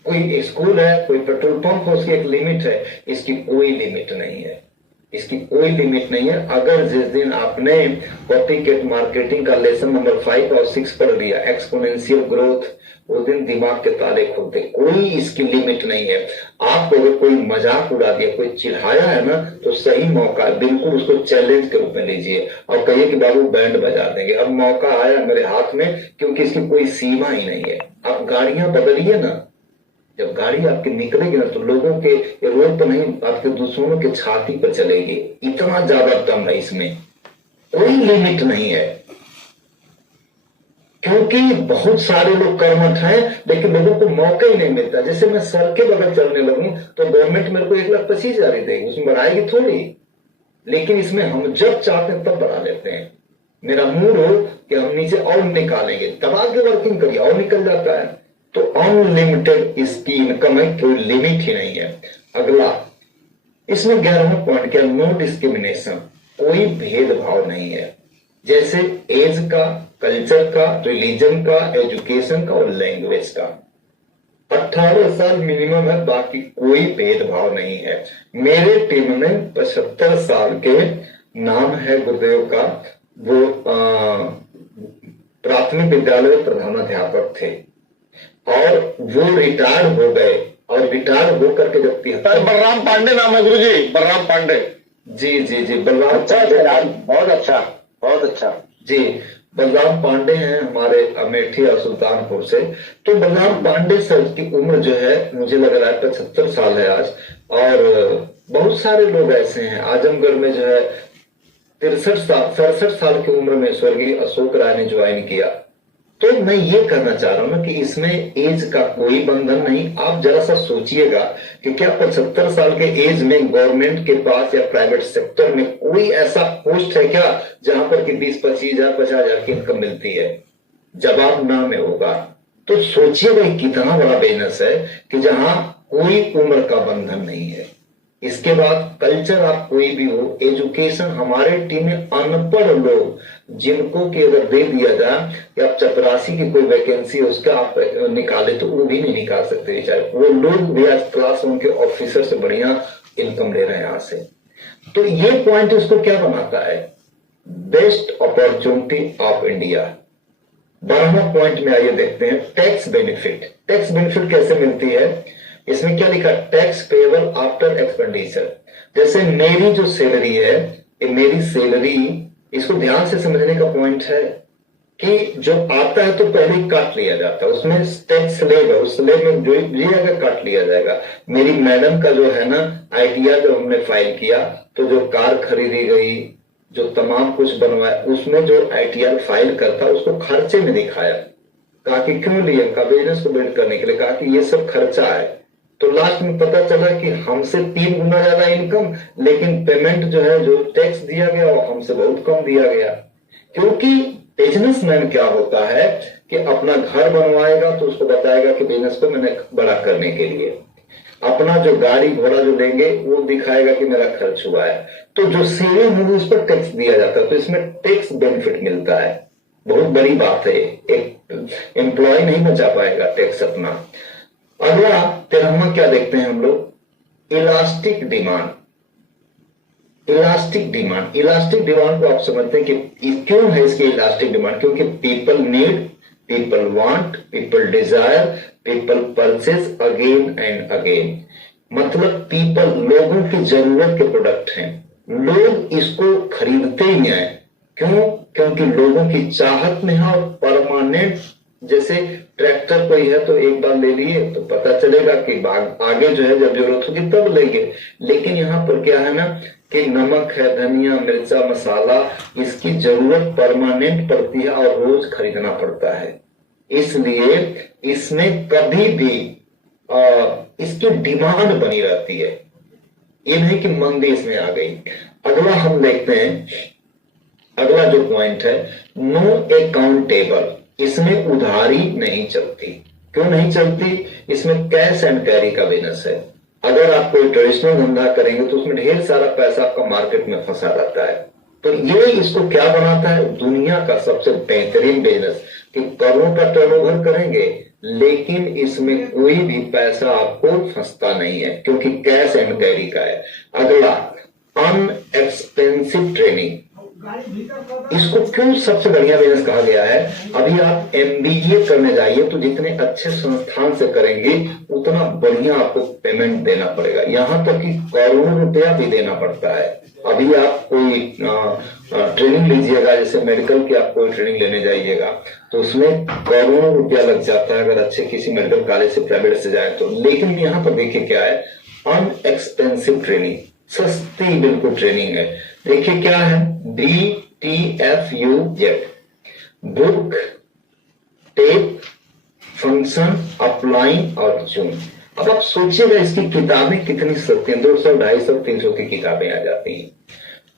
कोई स्कूल है, कोई पेट्रोल पंप है, उसकी एक लिमिट है। इसकी कोई लिमिट नहीं है, इसकी कोई लिमिट नहीं है। अगर जिस दिन आपने कॉपीकैट मार्केटिंग का लेसन नंबर 5 और 6 पढ़ लिया, एक्सपोनेंशियल ग्रोथ, उस दिन दिमाग के ताले खुलते। कोई इसकी लिमिट नहीं है। आपको अगर कोई मजाक उड़ा दिया, कोई चिढ़ाया है ना, तो सही मौका है, बिल्कुल उसको चैलेंज के रूप में लीजिए और कहिए कि बाबू बैंड बजा देंगे। अब मौका आया मेरे हाथ में, क्योंकि इसकी कोई सीमा ही नहीं है। आप गाड़ियां बदलिए ना, जब गाड़ी आपकी निकलेगी ना तो लोगों के रोड पर नहीं, आपके दुश्मनों के छाती पर चलेगी। इतना ज्यादा दम है इसमें, कोई लिमिट नहीं है। क्योंकि बहुत सारे लोग कर्मठ हैं लेकिन लोगों को मौका ही नहीं मिलता। जैसे मैं सर के बगल चलने लगूं तो गवर्नमेंट मेरे को 1,25,000 ही देगी, उसमें बढ़ाएगी थोड़ी। लेकिन इसमें हम जब चाहते हैं तब बढ़ा लेते हैं। मेरा मूड हो कि हम नीचे और निकालेंगे, तब आगे वर्किंग करिए और निकल जाता है। तो अनलिमिटेड इसकी इनकम है, कोई लिमिट ही नहीं है। अगला इसमें 11वां पॉइंट क्या, नो डिस्क्रिमिनेशन, कोई भेदभाव नहीं है। जैसे एज का, कल्चर का, रिलीजन का, एजुकेशन का और लैंग्वेज का। 18 साल मिनिमम है, बाकी कोई भेदभाव नहीं है। मेरे टीम में 75 साल के नाम है गुरुदेव का, वो प्राथमिक विद्यालय में प्रधानाध्यापक थे और वो रिटायर्ड हो गए। और रिटायर्ड होकर के जब बलराम पांडे नाम है गुरु जी, बलराम पांडे। जी जी जी, बलराम अच्छा, बहुत अच्छा, बहुत अच्छा जी। बलराम पांडे हैं हमारे अमेठी और सुल्तानपुर से। तो बलराम पांडे सर की उम्र जो है मुझे लग रहा है 75 साल है आज। और बहुत सारे लोग ऐसे हैं, आजमगढ़ में जो है 67 साल की उम्र में स्वर्गीय अशोक राय ने ज्वाइन किया। तो मैं ये कहना चाह रहा हूं ना कि इसमें एज का कोई बंधन नहीं। आप जरा सा सोचिएगा कि क्या 75 साल के एज में गवर्नमेंट के पास या प्राइवेट सेक्टर में कोई ऐसा पोस्ट है क्या जहां पर कि 20-25,000 50,000 की इनकम मिलती है? जवाब ना में होगा। तो सोचिएगा कितना बड़ा बिजनेस है कि जहां कोई उम्र का बंधन नहीं है। इसके बाद कल्चर आप कोई भी हो, एजुकेशन, हमारे टीम में अनपढ़ लोग जिनको कि अगर दे दिया जाए कि आप चपरासी की कोई वैकेंसी है उसका आप निकाले तो वो भी नहीं निकाल सकते बेचारे। वो लोग भी आज क्लास उनके ऑफिसर से बढ़िया इनकम ले रहे हैं यहां से। तो ये पॉइंट उसको क्या बनाता है, बेस्ट अपॉर्चुनिटी ऑफ इंडिया। 12वां पॉइंट में आइए देखते हैं, टैक्स बेनिफिट। टैक्स बेनिफिट कैसे मिलती है? इसमें क्या लिखा, टैक्स पेएबल आफ्टर एक्सपेंडिचर। जैसे मेरी जो सैलरी है, मेरी सैलरी, इसको ध्यान से समझने का पॉइंट है कि जो आता है तो पहले ही काट लिया जाता है, उसमें टैक्स स्लैब है, उस स्लैब में जो लिया काट लिया जाएगा। मेरी मैडम का जो है ना आईटीआर जब हमने फाइल किया तो जो कार खरीदी गई, जो तमाम कुछ बनवाया, उसमें जो आईटीआर फाइल करता उसको खर्चे में दिखाया। कहा कि क्यों लिए? का बिजनेस को बिल्ड करने के लिए। कहा कि ये सब खर्चा है। तो लास्ट में पता चला कि हमसे 3 गुना ज्यादा इनकम, लेकिन पेमेंट जो है, जो टैक्स दिया गया वो हमसे बहुत कम दिया गया। क्योंकि बिजनेसमैन क्या होता है कि अपना घर बनवाएगा तो उसको बताएगा कि बिजनेस को मैंने बड़ा करने के लिए, अपना जो गाड़ी घोड़ा जो लेंगे वो दिखाएगा कि मेरा खर्च हुआ है। तो जो सेविंग होगी उस पर टैक्स दिया जाता है, तो इसमें टैक्स बेनिफिट मिलता है। बहुत बड़ी बात है, एक एम्प्लॉय नहीं बचा पाएगा टैक्स अपना। अगला 13वां क्या देखते हैं हम लोग, elastic demand. Elastic demand, elastic demand को आप समझते हैं कि क्यों है इसकी इलास्टिक डिमांड? क्योंकि people need, people want, people desire, people purchase again and again. मतलब पीपल, लोगों की जरूरत के प्रोडक्ट हैं, लोग इसको खरीदते ही हैं। क्यों? क्योंकि लोगों की चाहत में है और परमानेंट। जैसे ट्रैक्टर कोई है तो एक बार ले लिए तो पता चलेगा कि आगे जो है जब जरूरत होगी तब लेंगे। लेकिन यहां पर क्या है ना कि नमक है, धनिया, मिर्चा, मसाला, इसकी जरूरत परमानेंट पड़ती है और रोज खरीदना पड़ता है। इसलिए इसमें कभी भी इसकी डिमांड बनी रहती है, ये नहीं कि मंदी इसमें आ गई। अगला हम देखते हैं, अगला जो पॉइंट है, नो अकाउंटेबल। इसमें उधारी नहीं चलती। क्यों नहीं चलती? इसमें कैश एंड कैरी का बिजनेस है। अगर आप कोई ट्रेडिशनल धंधा करेंगे तो उसमें ढेर सारा पैसा आपका मार्केट में फंसा रहता है। तो ये इसको क्या बनाता है, दुनिया का सबसे बेहतरीन बिजनेस कि करोड़ों का टर्नओवर करेंगे लेकिन इसमें कोई भी पैसा आपको फंसता नहीं है क्योंकि कैश एंड कैरी का है। अगला, अनएक्सपेंसिव ट्रेनिंग। इसको क्यों सबसे बढ़िया बिजनेस कहा गया है? अभी आप एमबीए करने जाइए तो जितने अच्छे संस्थान से करेंगे उतना बढ़िया आपको पेमेंट देना पड़ेगा, यहां तक कि करोड़ों रुपया भी देना पड़ता है। अभी आप कोई ट्रेनिंग लीजिएगा, जैसे मेडिकल की आप कोई ट्रेनिंग लेने जाइएगा तो उसमें करोड़ों रुपया लग जाता है अगर अच्छे किसी मेडिकल कॉलेज से, प्राइवेट से जाए तो। लेकिन यहाँ पर देखिए क्या है, अनएक्सपेंसिव ट्रेनिंग, सस्ती बिल्कुल ट्रेनिंग है। देखिए क्या है, BTFUZ, book, tape, function, upline और जूम। अब आप सोचिएगा इसकी किताबें कितनी सस्ती हैं, 200, 250, 300 की किताबें आ जाती हैं।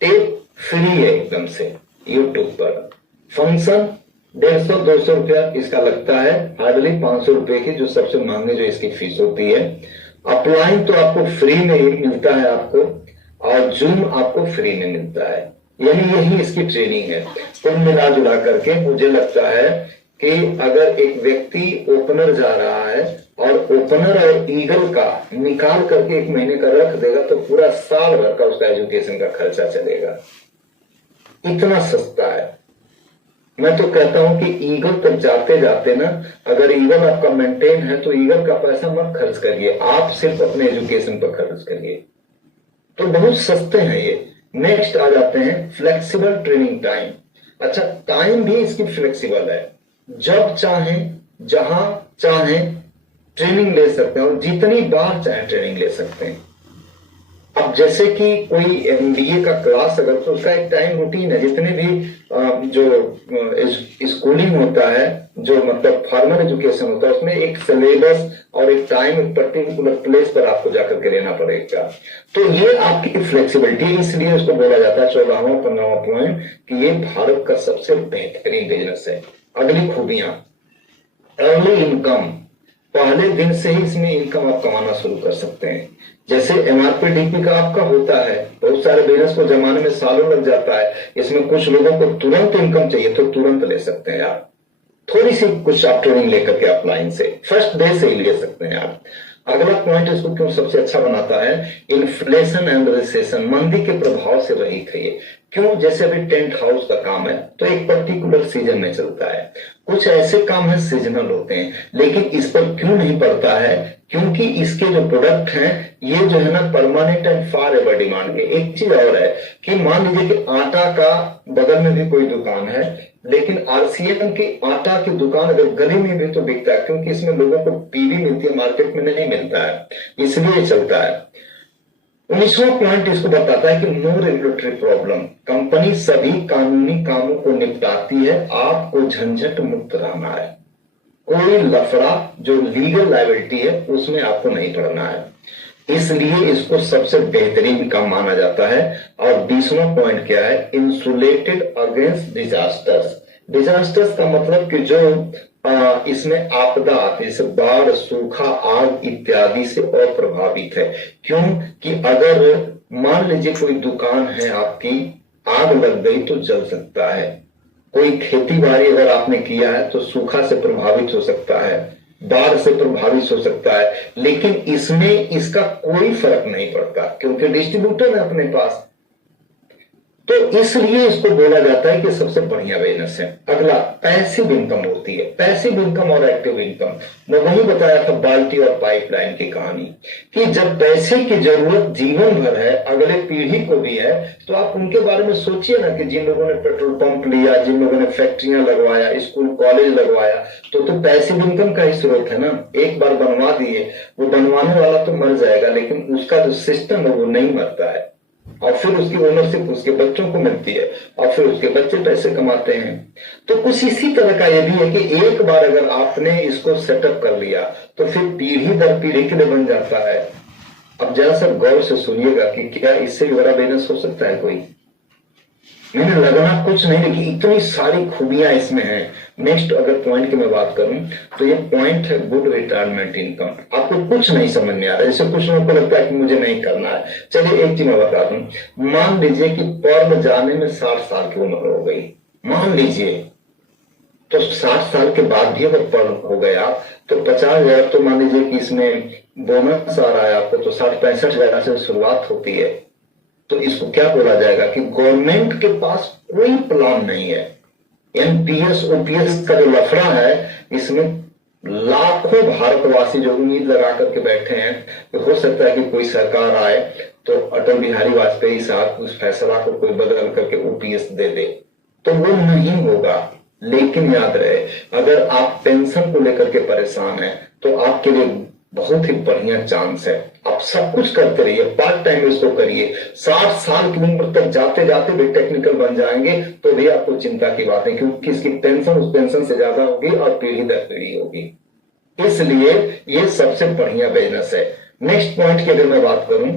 टेप फ्री है एकदम से यूट्यूब पर। फंक्शन 150, 200 रुपया इसका लगता है, हार्डली 500 रुपए की जो सबसे महंगी जो इसकी फीस होती है। अपलाइन तो आपको फ्री में ही मिलता है आपको, और जूम आपको फ्री में मिलता है, यानी यही इसकी ट्रेनिंग है। कुल मिला जुला करके मुझे लगता है कि अगर एक व्यक्ति ओपनर जा रहा है और ओपनर और ईगल का निकाल करके 1 महीने का रख देगा तो पूरा साल भर का उसका एजुकेशन का खर्चा चलेगा। इतना सस्ता है। मैं तो कहता हूं कि ईगल तक जाते जाते ना, अगर ईगल आपका मेंटेन है तो ईगल का पैसा मत खर्च करिए, आप सिर्फ अपने एजुकेशन पर खर्च करिए। तो बहुत सस्ते हैं ये। नेक्स्ट आ जाते हैं फ्लेक्सिबल ट्रेनिंग टाइम। अच्छा, टाइम भी इसकी फ्लेक्सिबल है, जब चाहें जहां चाहें ट्रेनिंग ले सकते हैं और जितनी बार चाहे ट्रेनिंग ले सकते हैं। अब जैसे कि कोई एमबीए का क्लास अगर, तो उसका एक टाइम रूटीन है। जितने भी जो स्कूलिंग होता है, जो मतलब फॉर्मल एजुकेशन होता है, उसमें एक सिलेबस और एक टाइम, एक पर्टिकुलर प्लेस पर आपको जाकर के रहना पड़ेगा। तो ये आपकी फ्लेक्सिबिलिटी, इसलिए उसको बोला जाता है 14वां 15वां पॉइंट कि ये भारत का सबसे बेहतरीन बिजनेस है। अगली खूबियां, अर्ली इनकम, पहले दिन से ही इसमें इनकम आप कमाना शुरू कर सकते हैं। जैसे एमआरपी का आपका होता है, बहुत सारे बिजनेस को जमाने में सालों लग जाता है, इसमें कुछ लोगों को तुरंत इनकम चाहिए तो तुरंत ले सकते हैं आप। थोड़ी सी कुछ आप ट्रेनिंग लेकर के अपलाइन से फर्स्ट डे से ही ले सकते हैं आप। अगला पॉइंट इसको क्यों सबसे अच्छा बनाता है, इन्फ्लेशन एंड रिसेशन, मंदी के प्रभाव से रहित है ये। क्यों? जैसे अभी टेंट हाउस का काम है तो एक पर्टिकुलर सीजन में चलता है, कुछ ऐसे काम है सीजनल होते हैं, लेकिन इस पर क्यों नहीं पड़ता है? क्योंकि इसके जो प्रोडक्ट हैं ये जो है ना permanent and far ever demand के। एक चीज और है कि मान लीजिए कि आटा का बगल में भी कोई दुकान है, लेकिन आरसीएम की आटा की दुकान अगर गली में भी तो बिकता है, क्योंकि इसमें लोगों को पीवी मिलती है, मार्केट में नहीं मिलता है, इसलिए चलता है। 19वां पॉइंट इसको बताता है कि नो रेगुलेटरी प्रॉब्लम, कंपनी सभी कानूनी कामों को निपटाती है, आपको झंझट मुक्त रहना है, कोई लफड़ा जो लीगल लायबिलिटी है उसमें आपको नहीं पड़ना है, इसलिए इसको सबसे बेहतरीन काम माना जाता है। और 20वां पॉइंट क्या है, इंसुलेटेड अगेंस्ट डिजास्टर्स। डिजास्टर्स का मतलब कि जो इसमें आपदा आती है, जैसे बाढ़, सूखा, आग इत्यादि से अप्रभावित है। क्यों? कि अगर मान लीजिए कोई दुकान है आपकी, आग लग गई तो जल सकता है। कोई खेती बाड़ी अगर आपने किया है तो सूखा से प्रभावित हो सकता है, बाढ़ से प्रभावित हो सकता है, लेकिन इसमें इसका कोई फर्क नहीं पड़ता क्योंकि डिस्ट्रीब्यूटर है अपने पास। तो इसलिए इसको बोला जाता है कि सबसे बढ़िया बिजनेस है। अगला पैसिव इनकम होती है, पैसिव इनकम और एक्टिव इनकम। मैं वही बताया था बाल्टी और पाइपलाइन की कहानी कि जब पैसे की जरूरत जीवन भर है, अगले पीढ़ी को भी है, तो आप उनके बारे में सोचिए ना कि जिन लोगों ने पेट्रोल पंप लिया, जिन लोगों ने फैक्ट्रियां लगवाया, स्कूल कॉलेज लगवाया, तो पैसिव इनकम का ही स्रोत है ना। एक बार बनवा दिए, वो बनवाने वाला तो मर जाएगा, लेकिन उसका जो सिस्टम है वो नहीं मरता है, और फिर उसकी ओनरशिप उसके बच्चों को मिलती है, और फिर उसके बच्चे पैसे कमाते हैं। तो कुछ इसी तरह का ये भी है कि एक बार अगर आपने इसको सेटअप कर लिया तो फिर पीढ़ी दर पीढ़ी के लिए बन जाता है। अब जरा सा गौर से सुनिएगा कि क्या इससे भी बड़ा बिजनेस हो सकता है कोई? मैंने लगना कुछ नहीं, लेकिन इतनी सारी खूबियां इसमें हैं। नेक्स्ट अगर पॉइंट की मैं बात करूं तो ये पॉइंट है गुड रिटायरमेंट इनकम। आपको कुछ नहीं समझ में आ रहा है, जैसे कुछ लोगों को लगता है कि मुझे नहीं करना है। चलिए एक चीज मैं बता दूं, मान लीजिए कि पर्म जाने में 60 साल की उम्र हो गई, मान लीजिए, तो 60 साल के बाद भी अगर पर्म हो गया तो 50,000, तो मान लीजिए कि इसमें बोनस आ रहा है आपको, तो 60-65,000 से शुरुआत होती है। तो इसको क्या बोला जाएगा कि गवर्नमेंट के पास कोई प्लान नहीं है। एनपीएस ओपीएस का जो लफड़ा है, इसमें लाखों भारतवासी जो उम्मीद लगा करके बैठे हैं कि हो सकता है कि कोई सरकार आए तो अटल बिहारी वाजपेयी साहब उस फैसला को कोई बदल करके ओपीएस दे दे, तो वो नहीं होगा। लेकिन याद रहे, अगर आप पेंशन को लेकर के परेशान हैं तो आपके लिए बहुत ही बढ़िया चांस है। आप सब कुछ करते रहिए, पार्ट टाइम इसको करिए। 60 साल की उम्र तक जाते जाते भी टेक्निकल बन जाएंगे तो भी आपको चिंता की बात है, क्योंकि इसकी टेंशन उस पेंशन से ज्यादा होगी और पीढ़ी दर पीढ़ी होगी। इसलिए ये सबसे बढ़िया बिजनेस है। नेक्स्ट पॉइंट की अगर मैं बात करूं,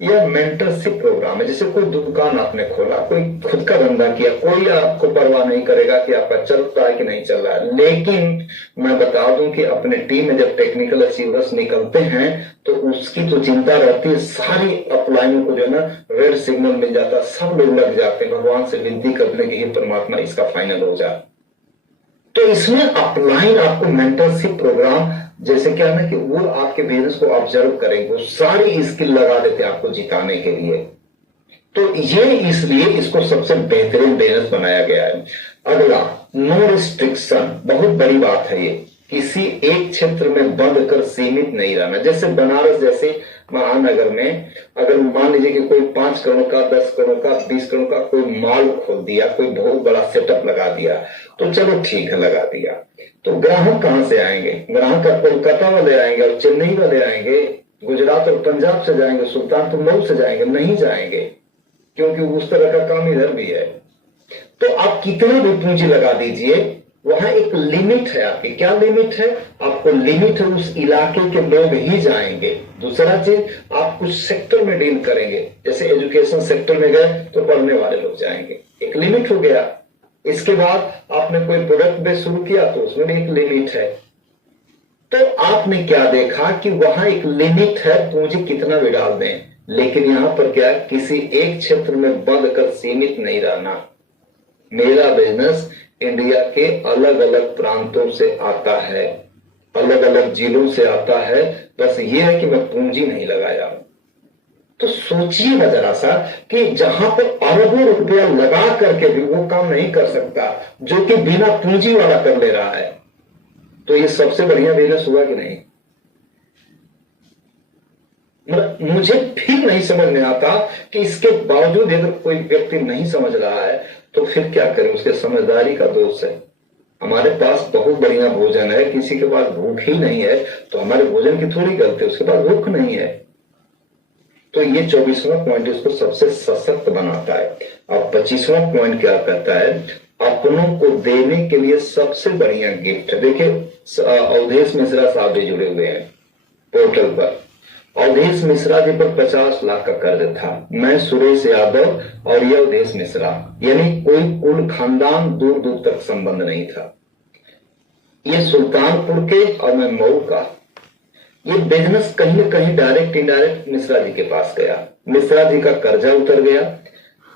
यह मेंटरशिप प्रोग्राम है। जैसे कोई दुकान आपने खोला, कोई खुद का धंधा किया, कोई आपको परवाह नहीं करेगा कि आपका चल रहा है कि नहीं चल रहा है। लेकिन मैं बता दूं कि अपने टीम में जब टेक्निकल अचीवर्स निकलते हैं तो उसकी तो चिंता रहती है, सारी अपलाइनों को जो है ना रेड सिग्नल मिल जाता, सब लोग लग जाते हैं भगवान से विनती करने की, परमात्मा इसका फाइनल हो जाए। तो इसमें अपलाइन आपको मेंटरशिप प्रोग्राम, जैसे क्या है ना कि वो आपके बिजनेस को ऑब्जर्व करेंगे, वो सारी स्किल लगा देते हैं आपको जिताने के लिए। तो ये इसलिए इसको सबसे बेहतरीन बिजनेस बनाया गया है। अगला, नो रिस्ट्रिक्शन, बहुत बड़ी बात है ये। किसी एक क्षेत्र में बंद कर सीमित नहीं रहना। जैसे बनारस जैसे महानगर में अगर मान लीजिए कि कोई 5 करोड़ का, 10 करोड़ का, 20 करोड़ का कोई मॉल खोल दिया, कोई बहुत बड़ा सेटअप लगा दिया, तो चलो ठीक है लगा दिया, तो ग्राहक कहां से आएंगे? ग्राहक कोलकाता वाले आएंगे और चेन्नई वाले आएंगे, गुजरात और पंजाब से जाएंगे, सुल्तानपुर मऊ से जाएंगे? नहीं जाएंगे, क्योंकि उस तरह का काम इधर भी है। तो आप कितना भी पूंजी लगा दीजिए, वहां एक लिमिट है आपकी। क्या लिमिट है? आपको लिमिट है, उस इलाके के लोग ही जाएंगे। दूसरा चीज, आप कुछ सेक्टर में डील करेंगे, जैसे एजुकेशन सेक्टर में गए तो पढ़ने वाले लोग जाएंगे, एक लिमिट हो गया। इसके बाद आपने कोई प्रोडक्ट बेच शुरू किया तो उसमें भी एक लिमिट है। तो आपने क्या देखा कि वहां एक लिमिट है, पूंजी कितना भी डाल दें, लेकिन यहां पर क्या, किसी एक क्षेत्र में बंद कर सीमित नहीं रहना। मेरा बिजनेस इंडिया के अलग अलग प्रांतों से आता है, अलग अलग जिलों से आता है, बस ये है कि मैं पूंजी नहीं लगाया हूं। तो सोचिएगा जरा सा कि जहां पर अरबों रुपया लगा करके भी वो काम नहीं कर सकता जो कि बिना पूंजी वाला कर ले रहा है, तो ये सबसे बढ़िया बिजनेस हुआ कि नहीं? मतलब मुझे भी नहीं समझ में आता कि इसके बावजूद अगर कोई व्यक्ति नहीं समझ रहा है तो फिर क्या करें, उसके समझदारी का दोष है। हमारे पास बहुत बढ़िया भोजन है, किसी के पास भूख ही नहीं है, तो हमारे भोजन की थोड़ी गलती है, उसके पास भूख नहीं है। तो ये 24वां पॉइंट इसको सबसे सशक्त बनाता है। और 25वां पॉइंट क्या कहता है? अपनों को देने के लिए सबसे बढ़िया गिफ्ट। देखिए अवधेश मिश्रा साहब भी जुड़े हुए हैं पोर्टल पर। अवधेश मिश्रा जी पर 50 लाख का कर्ज था। मैं सुरेश यादव और ये अवधेश मिश्रा, यानी कोई कुल खानदान दूर दूर तक संबंध नहीं था। ये सुल्तानपुर के और मैं मऊ का। ये बिजनेस कहीं न कहीं डायरेक्ट इनडायरेक्ट मिश्रा जी के पास गया। मिश्रा जी का कर्जा उतर गया।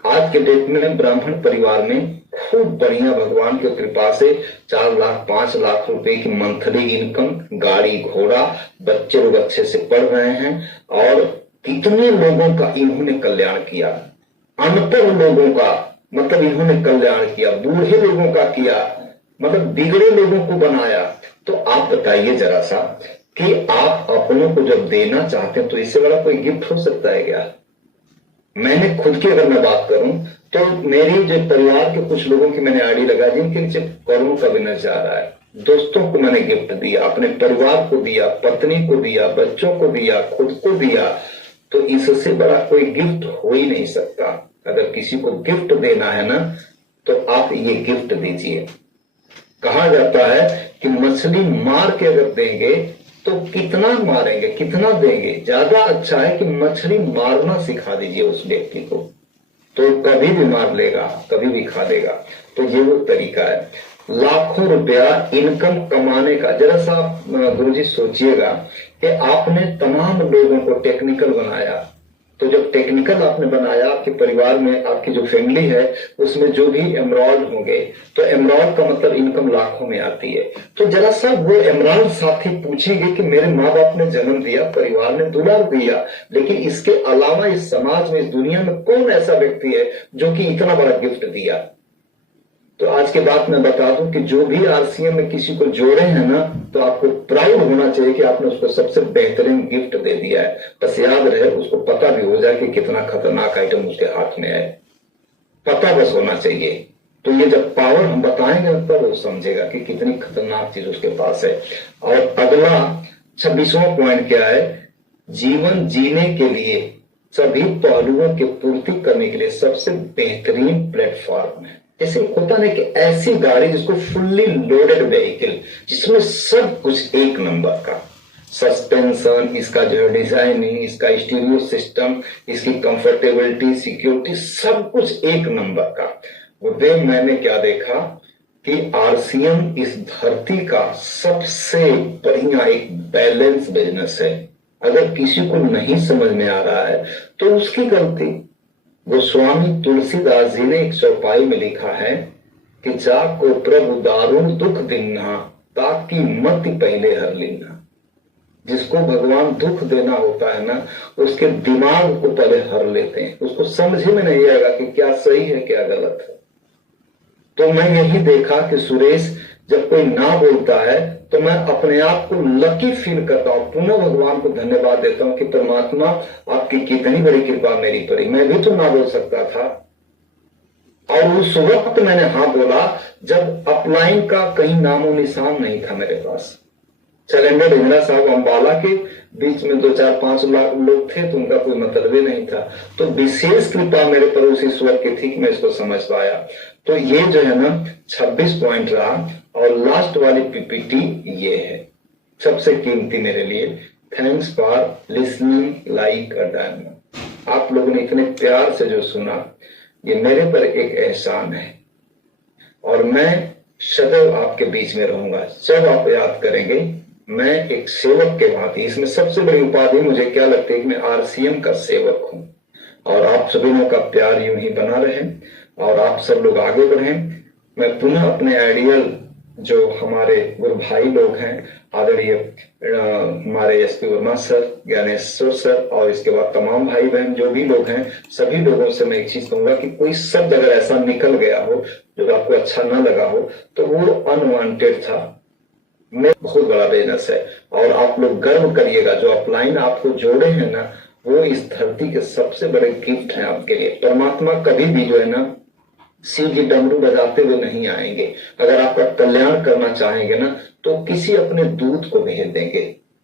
आज के डेट में ब्राह्मण परिवार में खूब बढ़िया भगवान की कृपा से 4 लाख 5 लाख रुपए की मंथली इनकम, गाड़ी घोड़ा, बच्चे लोग अच्छे से पढ़ रहे हैं। और कितने लोगों का इन्होंने कल्याण किया, अनपढ़ लोगों का मतलब इन्होंने कल्याण किया, बूढ़े लोगों का किया, मतलब बिगड़े लोगों को बनाया। तो आप बताइए जरा सा कि आप अपनों को जब देना चाहते हैं तो इससे बड़ा कोई गिफ्ट हो सकता है क्या? मैंने खुद की अगर मैं बात करूं तो मेरी जो परिवार के कुछ लोगों की मैंने आईडी लगाई जिनके नीचे करोड़ों का बिजनेस जा रहा है। दोस्तों को मैंने गिफ्ट दिया, अपने परिवार को दिया, पत्नी को दिया, बच्चों को दिया, खुद को दिया। तो इससे बड़ा कोई गिफ्ट हो ही नहीं सकता। अगर किसी को गिफ्ट देना है ना तो आप ये गिफ्ट दीजिए। कहा जाता है कि मछली मार के अगर देंगे तो कितना मारेंगे, कितना देंगे? ज्यादा अच्छा है कि मछली मारना सिखा दीजिए उस व्यक्ति को, तो कभी भी मार लेगा, कभी भी खा लेगा। तो ये वो तरीका है लाखों रुपया इनकम कमाने का। जरा सा आप गुरुजी सोचिएगा कि आपने तमाम लोगों को टेक्निकल बनाया, तो जब टेक्निकल आपने बनाया, आपके परिवार में आपकी जो फैमिली है उसमें जो भी एमरॉल्ड होंगे, तो एमरॉल्ड का मतलब इनकम लाखों में आती है। तो जरा सा वो एमरॉल्ड साथी पूछेंगे कि मेरे माँ बाप ने जन्म दिया, परिवार ने दुलार दिया, लेकिन इसके अलावा इस समाज में, इस दुनिया में कौन ऐसा व्यक्ति है जो कि इतना बड़ा गिफ्ट दिया? तो आज के बाद मैं बता दूं कि जो भी आरसीएम में किसी को जोड़े हैं ना, तो आपको प्राउड होना चाहिए कि आपने उसको सबसे बेहतरीन गिफ्ट दे दिया है। बस याद रहे, उसको पता भी हो जाए कि कितना खतरनाक आइटम उसके हाथ में है, पता बस होना चाहिए। तो ये जब पावर हम बताएंगे तब वो समझेगा कि कितनी खतरनाक चीज उसके पास है। और अगला 26वां पॉइंट क्या है? जीवन जीने के लिए सभी पहलुओं की पूर्ति करने के लिए सबसे बेहतरीन प्लेटफॉर्म है। जैसे होता नहीं कि ऐसी गाड़ी जिसको फुल्ली लोडेड व्हीकल, जिसमें सब कुछ एक नंबर का, सस्पेंशन, इसका जो है डिजाइनिंग, इसका स्टीरियो सिस्टम, इसकी कंफर्टेबिलिटी, सिक्योरिटी, सब कुछ एक नंबर का। वे मैंने क्या देखा कि आरसीएम इस धरती का सबसे बढ़िया एक बैलेंस बिजनेस है। अगर किसी को नहीं समझ में आ रहा है तो उसकी गलती। गोस्वामी तुलसीदास जी ने एक चौपाई में लिखा है कि जाको प्रभु दारुण दुख दिन्ना, ताकि मति पहले हर लेना। जिसको भगवान दुख देना होता है ना, उसके दिमाग को पहले हर लेते हैं, उसको समझ में नहीं आएगा कि क्या सही है क्या गलत है। तो मैं यही देखा कि सुरेश जब कोई ना बोलता है तो मैं अपने आप को लकी फील करता हूं, पुनः भगवान को धन्यवाद देता हूं कि परमात्मा आपकी कितनी बड़ी कृपा मेरी पर। मैं भी तो ना बोल सकता था, और उस वक्त मैंने हाँ बोला जब अपलाइन का कहीं नामो निशान नहीं था मेरे पास। चलेंगे इंदिरा साहब अंबाला के बीच में 2-4-5 लाख लोग थे तो उनका कोई मतलब ही नहीं था। तो विशेष कृपा मेरे पर उस ईश्वर की थी कि मैं इसको समझ पाया। तो ये जो है ना 26 पॉइंट रहा, और लास्ट वाली पीपीटी ये है सबसे कीमती मेरे लिए। Thanks for listening like a diamond. आप लोगों ने इतने प्यार से जो सुना, ये मेरे पर एक एहसान है, और मैं सदैव आपके बीच में रहूंगा। जब आप याद करेंगे मैं एक सेवक के भांति, इसमें सबसे बड़ी उपाधि मुझे क्या लगती है कि मैं आरसीएम का सेवक हूं, और आप सभी लोगों का प्यार यूं ही बना रहे और आप सब लोग आगे बढ़ें। मैं पुनः अपने आइडियल जो हमारे गुरु भाई लोग हैं, आदरणीय हमारे SP Verma sir, Dnyaneshwar sir, और इसके बाद तमाम भाई बहन जो भी लोग हैं, सभी लोगों से मैं एक चीज कहूंगा कि कोई शब्द अगर ऐसा निकल गया हो जो आपको अच्छा ना लगा हो तो वो अनवांटेड था। में बहुत बड़ा बिजनेस है, और आप लोग गर्व करिएगा जो अपलाइन आपको जोड़े हैं ना, वो इस धरती के सबसे बड़े गिफ्ट हैं आपके लिए। परमात्मा कभी भी जो है ना शिव जी डमरू बजाते हुए नहीं आएंगे। अगर आपका कल्याण करना चाहेंगे ना तो किसी अपने दूत को भेज देंगे,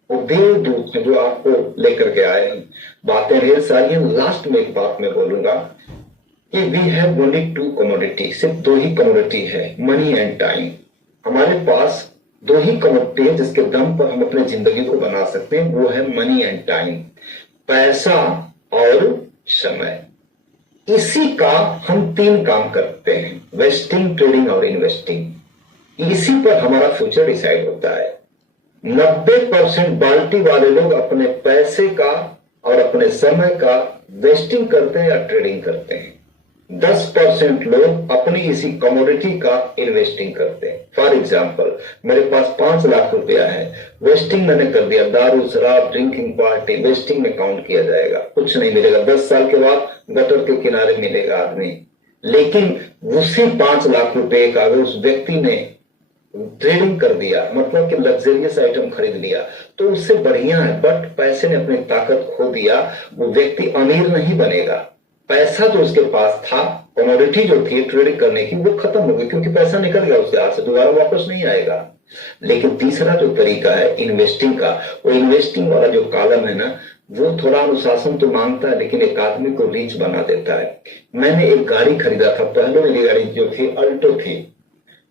वो देवदूत हैं जो आपको लेकर के आए हैं। बातें ढेर सारी हैं, लास्ट में एक बात मैं बोलूंगा कि वी हैव ओनली 2 कमोडिटी, सिर्फ 2 ही कमोडिटी है, मनी एंड टाइम। हमारे पास 2 ही कमोडिटी है जिसके दम पर हम अपने जिंदगी को बना सकते हैं, वो है मनी एंड टाइम, पैसा और समय। इसी का हम 3 काम करते हैं, वेस्टिंग, ट्रेडिंग और इन्वेस्टिंग। इसी पर हमारा फ्यूचर डिसाइड होता है। 90% बाल्टी वाले लोग अपने पैसे का और अपने समय का वेस्टिंग करते हैं या ट्रेडिंग करते हैं। 10% लोग अपनी इसी कमोडिटी का इन्वेस्टिंग करते हैं। फॉर एग्जाम्पल, मेरे पास 5 लाख रुपया है, वेस्टिंग मैंने कर दिया, दारू, शराब, ड्रिंकिंग पार्टी, वेस्टिंग में काउंट किया जाएगा, कुछ नहीं मिलेगा। 10 साल के बाद गटर के किनारे मिलेगा आदमी। लेकिन उसी 5 लाख रुपए का अगर उस व्यक्ति ने ट्रेडिंग कर दिया, मतलब कि लग्जरियस आइटम खरीद लिया, तो उससे बढ़िया है। बट पैसे ने अपनी ताकत खो दिया, वो व्यक्ति अमीर नहीं बनेगा। पैसा जो उसके पास था, कमोडिटी जो थी ट्रेडिंग करने की, वो खत्म हो गई क्योंकि पैसा निकल गया उसके हाथ से, दोबारा वापस नहीं आएगा। लेकिन तीसरा जो तरीका है इन्वेस्टिंग का, वो इन्वेस्टिंग वाला जो कॉलम है ना, वो थोड़ा अनुशासन तो मांगता है लेकिन एक आदमी को रीच बना देता है। मैंने एक गाड़ी खरीदा था, पहले मेरी गाड़ी जो थी अल्टो थी,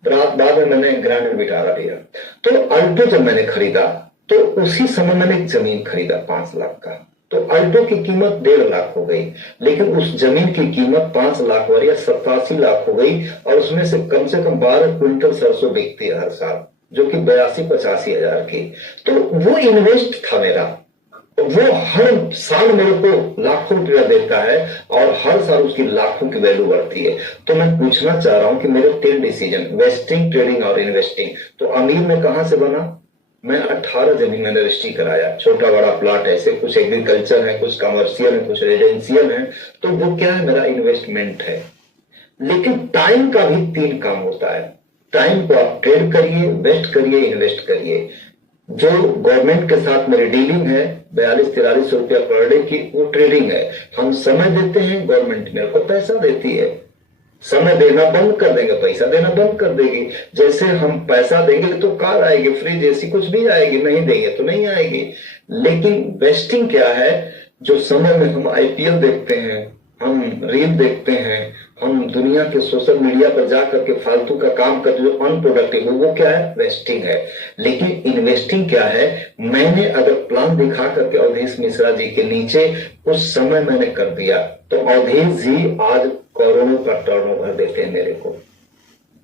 रात बाद में मैंने ग्रैंड विटारा लिया। तो अल्टो जब मैंने खरीदा तो उसी समय मैंने एक जमीन खरीदा 5 लाख का, तो अल्टो की कीमत 1.5 लाख हो गई, लेकिन उस जमीन की कीमत 5 लाख वाली 87 लाख हो गई, और उसमें से कम 12 क्विंटल सरसों बिकती है हर साल, जो कि 82-85 हजार की। तो वो इन्वेस्ट था मेरा, वो हर साल मेरे को लाखों रुपया देता है और हर साल उसकी लाखों की वैल्यू बढ़ती है। तो मैं पूछना चाह रहा हूं कि मेरे 3 डिसीजन, वेस्टिंग, ट्रेडिंग और इन्वेस्टिंग, तो अमीर में कहां से बना? मैं 18 जमीन मैंने रजिस्ट्री कराया, छोटा बड़ा प्लॉट ऐसे, कुछ एग्रीकल्चर है, कुछ कमर्शियल है, कुछ रेजिडेंशियल है। तो वो क्या है? मेरा इन्वेस्टमेंट है। लेकिन टाइम का भी 3 काम होता है। टाइम को आप ट्रेड करिए, वेस्ट करिए, इन्वेस्ट करिए। जो गवर्नमेंट के साथ मेरी डीलिंग है 42-43 रुपया पर डे की, वो ट्रेडिंग है। हम समय देते हैं, गवर्नमेंट मेरे को पैसा देती है। समय देना बंद कर देंगे, पैसा देना बंद कर देगी। जैसे हम पैसा देंगे तो कार आएगी, फ्रिज, एसी कुछ भी आएगी, नहीं देंगे तो नहीं आएगी। लेकिन वेस्टिंग क्या है? जो समय में हम आईपीएल देखते हैं, हम रील देखते हैं, हम दुनिया के सोशल मीडिया पर जाकर के फालतू का काम करते जो अनप्रोडक्टिव, वो क्या है? वेस्टिंग है। लेकिन इन्वेस्टिंग क्या है? मैंने अगर प्लान दिखा करके अवधेश मिश्रा जी के नीचे कुछ समय मैंने कर दिया तो अवधेश जी आज करोड़ों का टर्नओवर देते हैं मेरे को।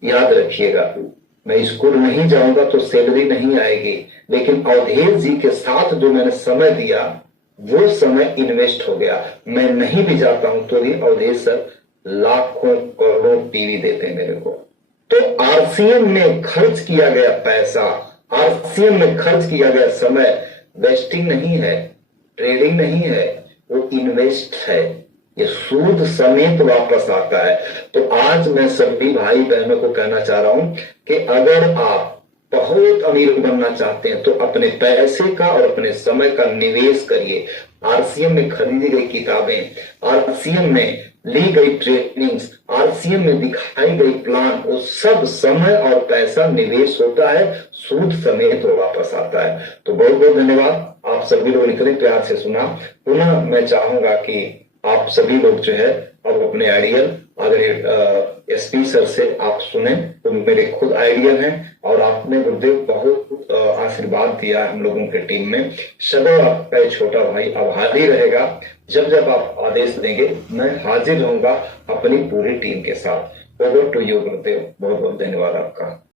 याद रखिएगा, मैं स्कूल नहीं जाऊंगा तो सैलरी नहीं आएगी, लेकिन अवधेश जी के साथ जो मैंने समय दिया वो समय इन्वेस्ट हो गया। मैं नहीं भी जाता हूं तो भी अवधेश सर लाखों करोड़ों पीवी देते हैं मेरे को। तो आरसीएम में खर्च किया गया पैसा, आरसीएम में खर्च किया गया समय वेस्टिंग नहीं है, ट्रेडिंग नहीं है, वो इन्वेस्ट है। ये सूद समेत वापस आता है। तो आज मैं सभी भाई बहनों को कहना चाह रहा हूं कि अगर आप बहुत अमीर बनना चाहते हैं तो अपने पैसे का और अपने समय का निवेश करिए। आरसीएम में खरीदी गई किताबें, आरसीएम में ली गई ट्रेनिंग्स, आरसीएम में दिखाई गई प्लान, वो सब समय और पैसा निवेश होता है, सूद समेत वापस आता है। तो बहुत बहुत धन्यवाद। आप सभी लोगों ने इतने प्यार से सुना। पुनः मैं चाहूंगा कि आप सभी लोग जो है अब अपने आइडियल अगर एसपी सर से आप सुने तो मेरे खुद आइडियल हैं और आपने गुरुदेव बहुत आशीर्वाद दिया हम लोगों के टीम में। सदैव आपका छोटा भाई आभारी रहेगा। जब जब आप आदेश देंगे मैं हाजिर रहूंगा अपनी पूरी टीम के साथ। ओवर टू यू गुरुदेव, बहुत बहुत धन्यवाद आपका।